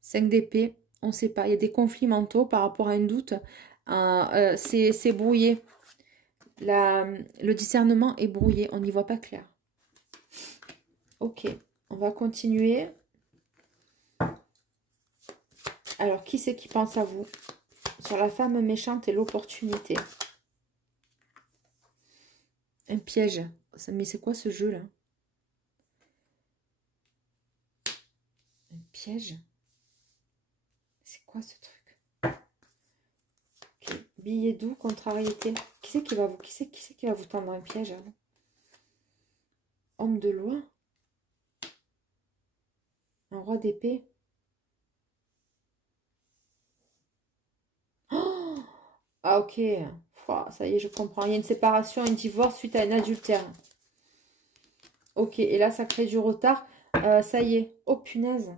5 d'épée, on ne sait pas. Il y a des conflits mentaux par rapport à un doute. C'est brouillé. Le discernement est brouillé. On n'y voit pas clair. Ok, on va continuer. Alors, qui c'est qui pense à vous? Sur la femme méchante et l'opportunité. Un piège. Mais c'est quoi ce jeu-là? Un piège? C'est quoi ce truc? Okay. Billet doux, contrariété. Qui c'est qui va vous tendre un piège? Hein? Homme de loi. Un roi d'épée. Oh, ah ok. Pouah, ça y est, je comprends. Il y a une séparation, un divorce suite à un adultère. Ok, et là, ça crée du retard. Ça y est. Oh, punaise.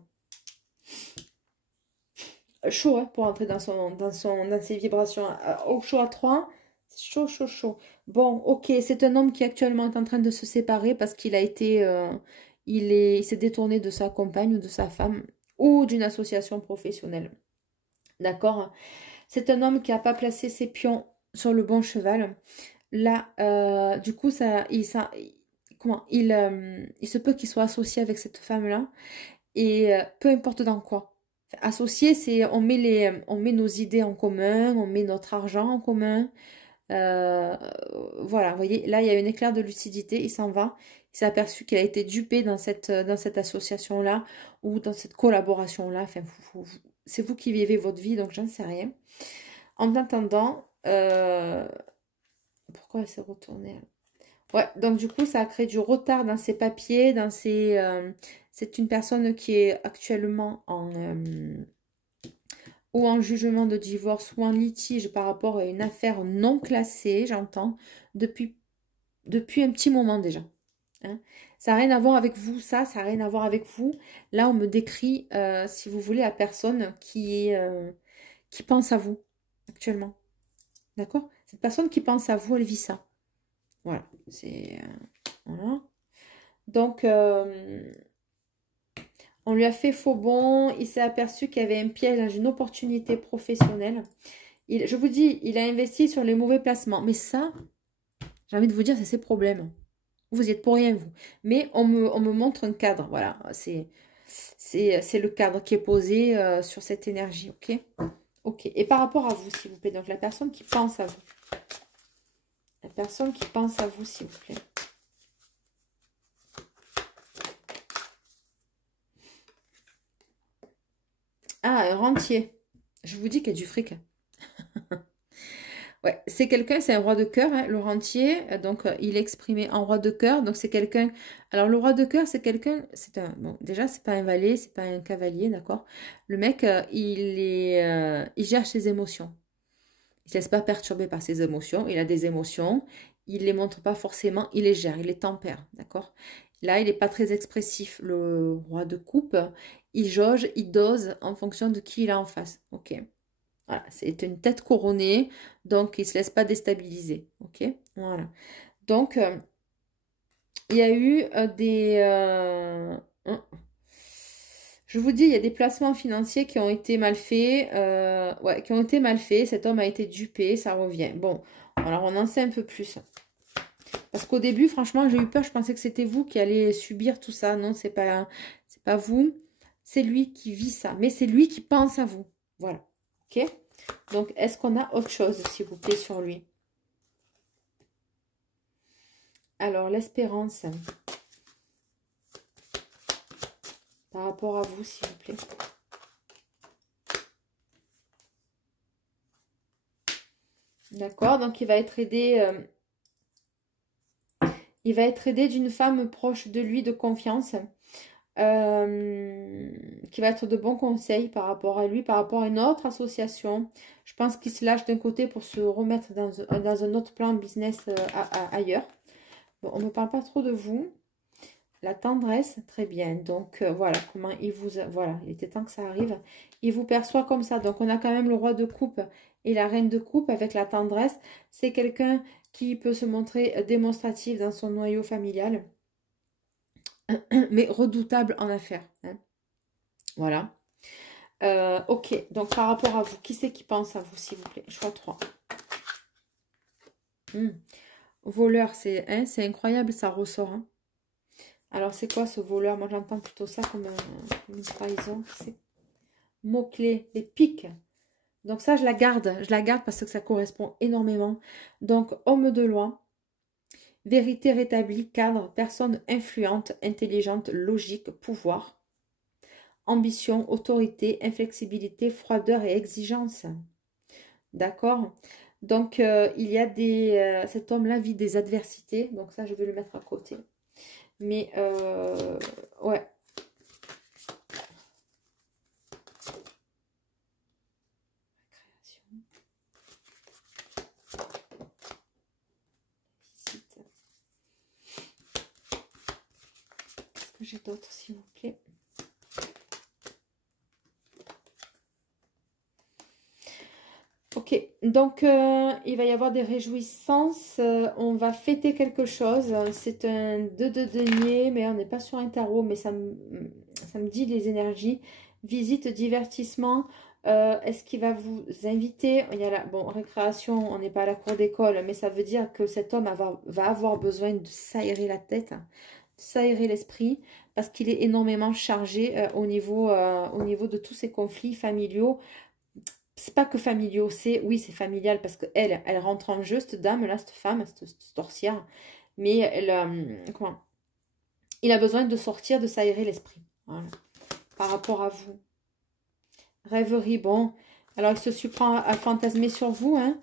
Chaud, hein, pour entrer dans ses vibrations. Au chaud à 3. Chaud, chaud, chaud. Bon, ok, c'est un homme qui actuellement est en train de se séparer parce qu'il a été... il s'est détourné de sa compagne ou de sa femme ou d'une association professionnelle. D'accord? C'est un homme qui n'a pas placé ses pions sur le bon cheval. Là, du coup, il se peut qu'il soit associé avec cette femme-là. Et peu importe dans quoi. Associé, c'est on met nos idées en commun, on met notre argent en commun. Voilà, vous voyez, là, il y a un éclair de lucidité, il s'en va. Il s'est aperçu qu'il a été dupé dans cette association-là ou dans cette collaboration-là. Enfin, c'est vous qui vivez votre vie, donc j'en sais rien. En attendant, pourquoi elle s'est retournée? Ouais, donc du coup, ça a créé du retard dans ses papiers, dans ses... c'est une personne qui est actuellement en... ou en jugement de divorce ou en litige par rapport à une affaire non classée, j'entends, depuis un petit moment déjà. Hein. Ça n'a rien à voir avec vous, ça n'a rien à voir avec vous. Là, on me décrit, si vous voulez, la personne qui pense à vous actuellement. D'accord? Cette personne qui pense à vous, elle vit ça. Voilà. C'est... voilà. Donc, on lui a fait faux bond. Il s'est aperçu qu'il y avait un piège dans une opportunité professionnelle. Je vous dis, il a investi sur les mauvais placements. Mais ça, j'ai envie de vous dire, c'est ses problèmes. Vous y êtes pour rien, vous. Mais on me montre un cadre. Voilà. C'est le cadre qui est posé sur cette énergie. OK? OK. Et par rapport à vous, s'il vous plaît. Donc, la personne qui pense à vous. La personne qui pense à vous, s'il vous plaît. Ah, un rentier. Je vous dis qu'il y a du fric. Ouais, c'est quelqu'un, c'est un roi de cœur, hein, le rentier. Donc, il est exprimé en roi de cœur. Donc, c'est quelqu'un... Alors, le roi de cœur, c'est quelqu'un... C'est un... Bon, déjà, c'est pas un valet, c'est pas un cavalier, d'accord? Le mec, il gère ses émotions. Il ne se laisse pas perturber par ses émotions. Il a des émotions. Il ne les montre pas forcément. Il les gère, il les tempère, d'accord? Là, il n'est pas très expressif. Le roi de coupe, il jauge, il dose en fonction de qui il a en face. Ok. Voilà, c'est une tête couronnée, donc il ne se laisse pas déstabiliser. Ok. Voilà. Donc, il y a eu je vous dis, il y a des placements financiers qui ont été mal faits. Ouais, qui ont été mal faits. Cet homme a été dupé, ça revient. Bon, alors on en sait un peu plus. Parce qu'au début, franchement, j'ai eu peur. Je pensais que c'était vous qui allez subir tout ça. Non, c'est pas vous. C'est lui qui vit ça. Mais c'est lui qui pense à vous. Voilà. OK? Donc, est-ce qu'on a autre chose, s'il vous plaît, sur lui? Alors, l'espérance. Par rapport à vous, s'il vous plaît. D'accord? Donc, il va être aidé... il va être aidé d'une femme proche de lui, de confiance, qui va être de bons conseils par rapport à lui, par rapport à une autre association. Je pense qu'il se lâche d'un côté pour se remettre dans un autre plan business ailleurs. Bon, on ne me parle pas trop de vous. La tendresse, très bien. Donc, voilà comment il vous... Voilà, il était temps que ça arrive. Il vous perçoit comme ça. Donc, on a quand même le roi de coupe et la reine de coupe avec la tendresse. C'est quelqu'un qui peut se montrer démonstratif dans son noyau familial, mais redoutable en affaires. Hein. Voilà. Ok, donc par rapport à vous, qui c'est qui pense à vous, s'il vous plaît? Choix 3. Voleur, c'est incroyable, ça ressort. Hein. Alors, c'est quoi ce voleur? Moi, j'entends plutôt ça comme une trahison. Mot-clé, les piques. Donc ça, je la garde parce que ça correspond énormément. Donc, homme de loi, vérité rétablie, cadre, personne influente, intelligente, logique, pouvoir, ambition, autorité, inflexibilité, froideur et exigence. D'accord? Donc, il y a cet homme-là vit des adversités. Donc ça, je vais le mettre à côté. Mais, ouais. Qu'est-ce que j'ai d'autre, s'il vous plaît? Ok, donc il va y avoir des réjouissances, on va fêter quelque chose, c'est un 2 de denier, mais on n'est pas sur un tarot, mais ça me dit les énergies, visite, divertissement, est-ce qu'il va vous inviter? Il y a bon, récréation, on n'est pas à la cour d'école, mais ça veut dire que cet homme va avoir besoin de s'aérer la tête, de s'aérer l'esprit, parce qu'il est énormément chargé au niveau de tous ces conflits familiaux. C'est pas que familiaux, oui, c'est familial parce qu'elle, elle rentre en jeu, cette dame là, cette femme, cette sorcière, mais elle, comment, il a besoin de sortir, de s'aérer l'esprit, voilà. Par rapport à vous, Rêverie, bon. Alors, il se surprend à fantasmer sur vous, hein.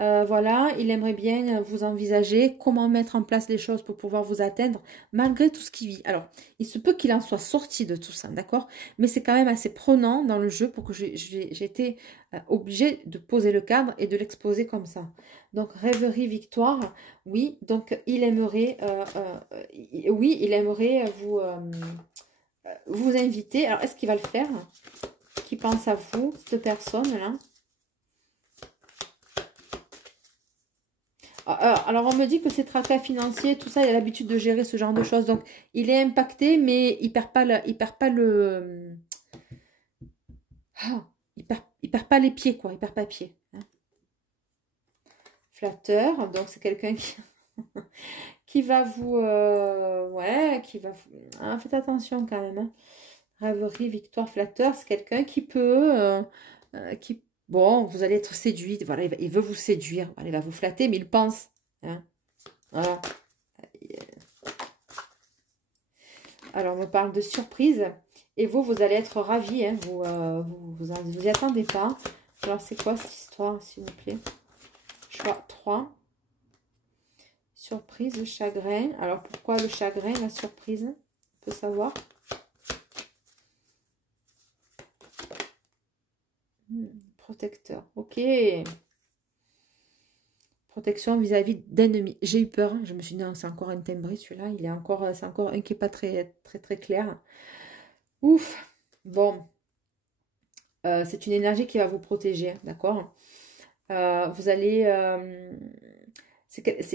Voilà, il aimerait bien vous envisager, comment mettre en place les choses pour pouvoir vous atteindre, malgré tout ce qu'il vit. Alors, il se peut qu'il en soit sorti de tout ça, d'accord? Mais c'est quand même assez prenant dans le jeu pour que j'ai été obligée de poser le cadre et de l'exposer comme ça. Donc, rêverie, victoire, oui. Donc, il aimerait, oui, il aimerait vous inviter. Alors, est-ce qu'il va le faire? Qui pense à vous, cette personne-là? Alors, on me dit que c'est tracas financiers, tout ça, il a l'habitude de gérer ce genre de choses. Donc, il est impacté, mais il perd pas il perd pas les pieds, quoi. Il perd pas pied. Hein. Flatteur, donc c'est quelqu'un qui, qui va vous... ouais, qui va... Ah, faites attention quand même. Hein. Rêverie, victoire, flatteur, c'est quelqu'un qui peut... qui bon, vous allez être séduite. Voilà, il veut vous séduire. Voilà, il va vous flatter, mais il pense. Hein. Voilà. Alors, on me parle de surprise. Et vous, vous allez être ravis. Hein. Vous y attendez pas. Alors, c'est quoi cette histoire, s'il vous plaît? Choix 3. Surprise, le chagrin. Alors, pourquoi le chagrin, la surprise? On peut savoir. Protecteur. Ok. Protection vis-à-vis d'ennemis. J'ai eu peur. Hein. Je me suis dit, c'est encore un timbré, celui-là. C'est encore un qui n'est pas très clair. Ouf. Bon. C'est une énergie qui va vous protéger. D'accord? Vous allez...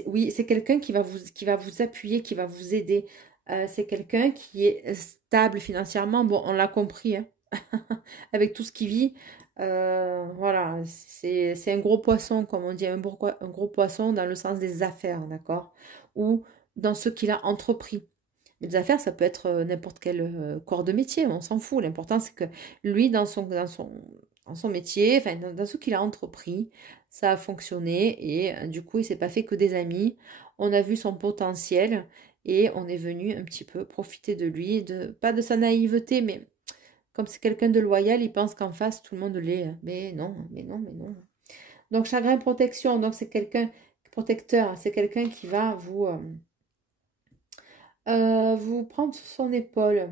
oui, c'est quelqu'un qui va vous appuyer, qui va vous aider. C'est quelqu'un qui est stable financièrement. Bon, on l'a compris. Hein. Avec tout ce qu'il vit. Voilà, c'est un gros poisson, comme on dit, un gros poisson dans le sens des affaires, d'accord? Ou dans ce qu'il a entrepris. Mais les affaires, ça peut être n'importe quel corps de métier, on s'en fout. L'important, c'est que lui, dans son métier, enfin, dans ce qu'il a entrepris, ça a fonctionné et du coup, il s'est pas fait que des amis. On a vu son potentiel et on est venu un petit peu profiter de lui, pas de sa naïveté, mais comme c'est quelqu'un de loyal, il pense qu'en face, tout le monde l'est. Mais non, mais non, mais non. Donc, chagrin protection, donc c'est quelqu'un protecteur, c'est quelqu'un qui va vous prendre sous son épaule,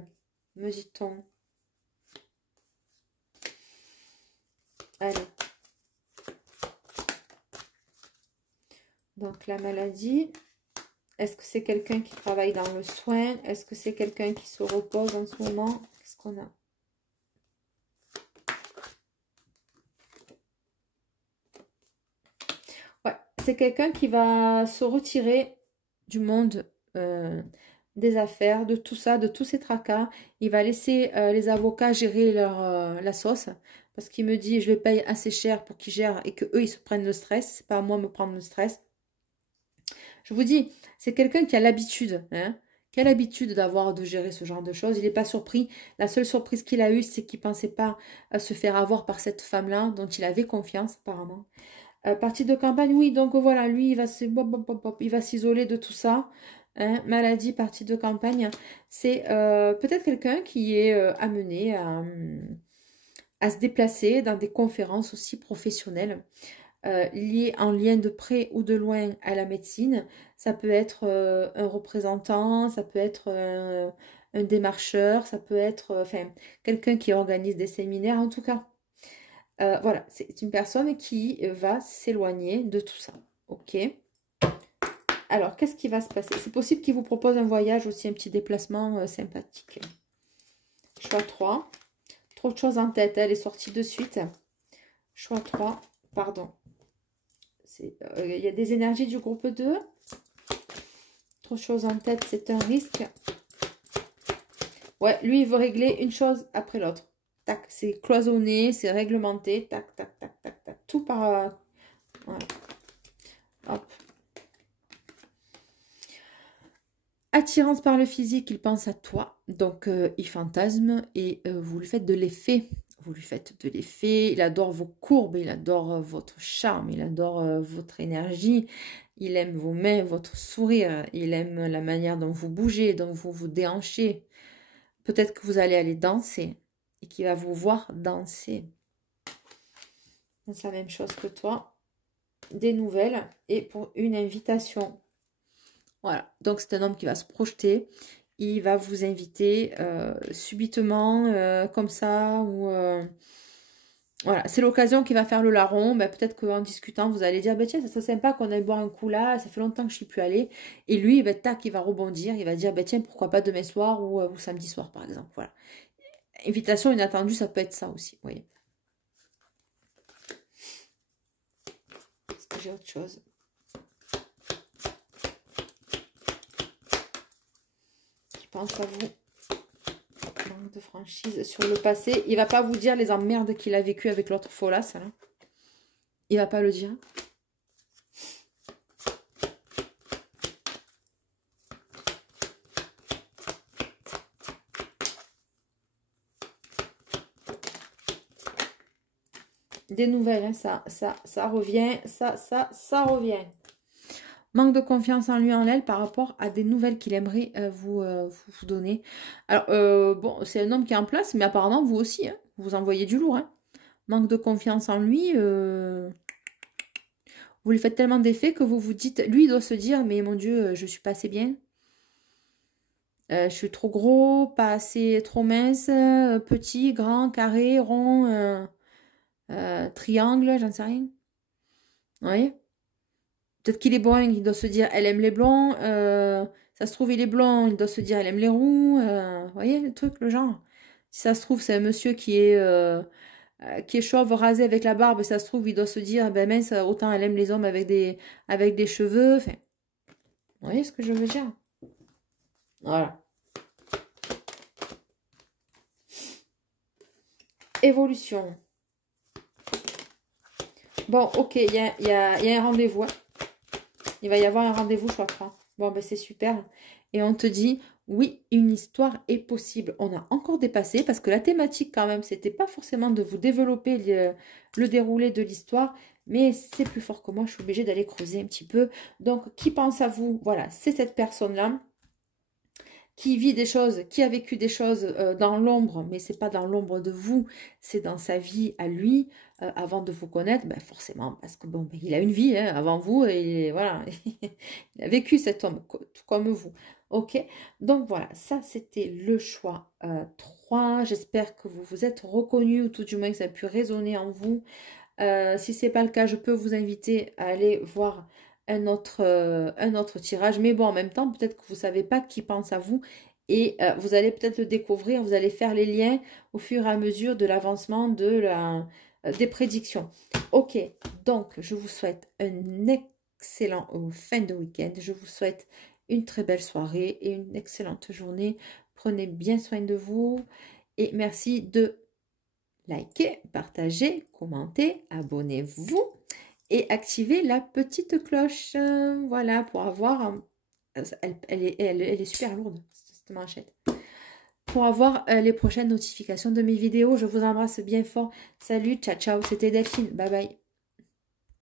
me dit-on. Allez. Donc, la maladie. Est-ce que c'est quelqu'un qui travaille dans le soin? Est-ce que c'est quelqu'un qui se repose en ce moment? Qu'est-ce qu'on a? Ouais, c'est quelqu'un qui va se retirer du monde des affaires, de tout ça, de tous ces tracas. Il va laisser les avocats gérer la sauce. Parce qu'il me dit, je les paye assez cher pour qu'ils gèrent et qu'eux, ils se prennent le stress. C'est pas à moi de me prendre le stress. Je vous dis, c'est quelqu'un qui a l'habitude, hein, qui a l'habitude de gérer ce genre de choses. Il n'est pas surpris. La seule surprise qu'il a eue, c'est qu'il ne pensait pas se faire avoir par cette femme-là, dont il avait confiance, apparemment. Partie de campagne, oui, donc voilà, lui, il va s'isoler de tout ça. Hein, maladie, partie de campagne. C'est peut-être quelqu'un qui est amené à se déplacer dans des conférences aussi professionnelles. Lié en lien de près ou de loin à la médecine. Ça peut être un représentant, ça peut être un démarcheur, ça peut être enfin quelqu'un qui organise des séminaires en tout cas. Voilà, c'est une personne qui va s'éloigner de tout ça. Ok. Alors, qu'est-ce qui va se passer? C'est possible qu'il vous propose un voyage aussi, un petit déplacement sympathique. Choix 3. Trop de choses en tête, elle est sortie de suite. Choix 3, pardon. Il y a des énergies du groupe 2. Trop de choses en tête, c'est un risque. Ouais, lui, il veut régler une chose après l'autre. Tac, c'est cloisonné, c'est réglementé. Tac, tac, tac, tac, tac. Tout par... voilà. Hop. Attirance par le physique, il pense à toi. Donc, il fantasme et vous lui faites de l'effet. Vous lui faites de l'effet. Il adore vos courbes, il adore votre charme, il adore votre énergie. Il aime vos mains, votre sourire. Il aime la manière dont vous bougez, dont vous vous déhanchez. Peut-être que vous allez aller danser et qu'il va vous voir danser. C'est la même chose que toi. Des nouvelles et pour une invitation. Voilà, donc c'est un homme qui va se projeter. Il va vous inviter subitement, comme ça, ou... voilà, c'est l'occasion qui va faire le larron. Ben, peut-être qu'en discutant, vous allez dire, ben, tiens, ça serait sympa qu'on aille boire un coup là, ça fait longtemps que je ne suis plus allée. Et lui, ben, tac, il va rebondir, il va dire, ben, tiens, pourquoi pas demain soir ou samedi soir, par exemple. Voilà. Invitation inattendue, ça peut être ça aussi, vous voyez. Est-ce que j'ai autre chose? Qui pense à vous? Manque de franchise sur le passé. Il va pas vous dire les emmerdes qu'il a vécu avec l'autre folasse, là. Il va pas le dire. Des nouvelles, hein, ça revient, ça revient. Manque de confiance en lui, en elle, par rapport à des nouvelles qu'il aimerait vous donner. Alors, bon, c'est un homme qui est en place, mais apparemment, vous aussi, hein, vous envoyez du lourd. Hein. Manque de confiance en lui, vous lui faites tellement d'effets que vous vous dites, lui, il doit se dire, mais mon Dieu, je suis pas assez bien. Je suis trop gros, pas assez, trop mince, petit, grand, carré, rond, triangle, j'en sais rien. Vous voyez? Peut-être qu'il est brun, il doit se dire, elle aime les blonds. Ça se trouve, il est blond, il doit se dire, elle aime les roux. Vous voyez, le truc, le genre. Si ça se trouve, c'est un monsieur qui est chauve, rasé avec la barbe. Ça se trouve, il doit se dire, ben mince, autant elle aime les hommes avec des cheveux. Enfin, vous voyez ce que je veux dire? Voilà. Évolution. Bon, ok, il y a un rendez-vous. Hein. Il va y avoir un rendez-vous, je crois. Bon, ben c'est super. Et on te dit, oui, une histoire est possible. On a encore dépassé parce que la thématique, quand même, c'était pas forcément de vous développer le déroulé de l'histoire. Mais c'est plus fort que moi. Je suis obligée d'aller creuser un petit peu. Donc, qui pense à vous? Voilà, c'est cette personne-là qui vit des choses, qui a vécu des choses dans l'ombre, mais c'est pas dans l'ombre de vous, c'est dans sa vie à lui, avant de vous connaître, ben forcément, parce que bon, ben, il a une vie hein, avant vous, et voilà, il a vécu cet homme, tout comme vous. Ok, donc voilà, ça c'était le choix 3. J'espère que vous vous êtes reconnus, ou tout du moins que ça a pu résonner en vous. Si ce n'est pas le cas, je peux vous inviter à aller voir un autre tirage. Mais bon, en même temps, peut-être que vous ne savez pas qui pense à vous. Et vous allez peut-être le découvrir, vous allez faire les liens au fur et à mesure de l'avancement des prédictions. Ok, donc je vous souhaite un excellent fin de week-end. Je vous souhaite une très belle soirée et une excellente journée. Prenez bien soin de vous et merci de likez, partagez, commentez, abonnez-vous et activez la petite cloche. Voilà, pour avoir... elle est super lourde, cette manchette. Pour avoir les prochaines notifications de mes vidéos, je vous embrasse bien fort. Salut, ciao, ciao, c'était Delphine. Bye bye.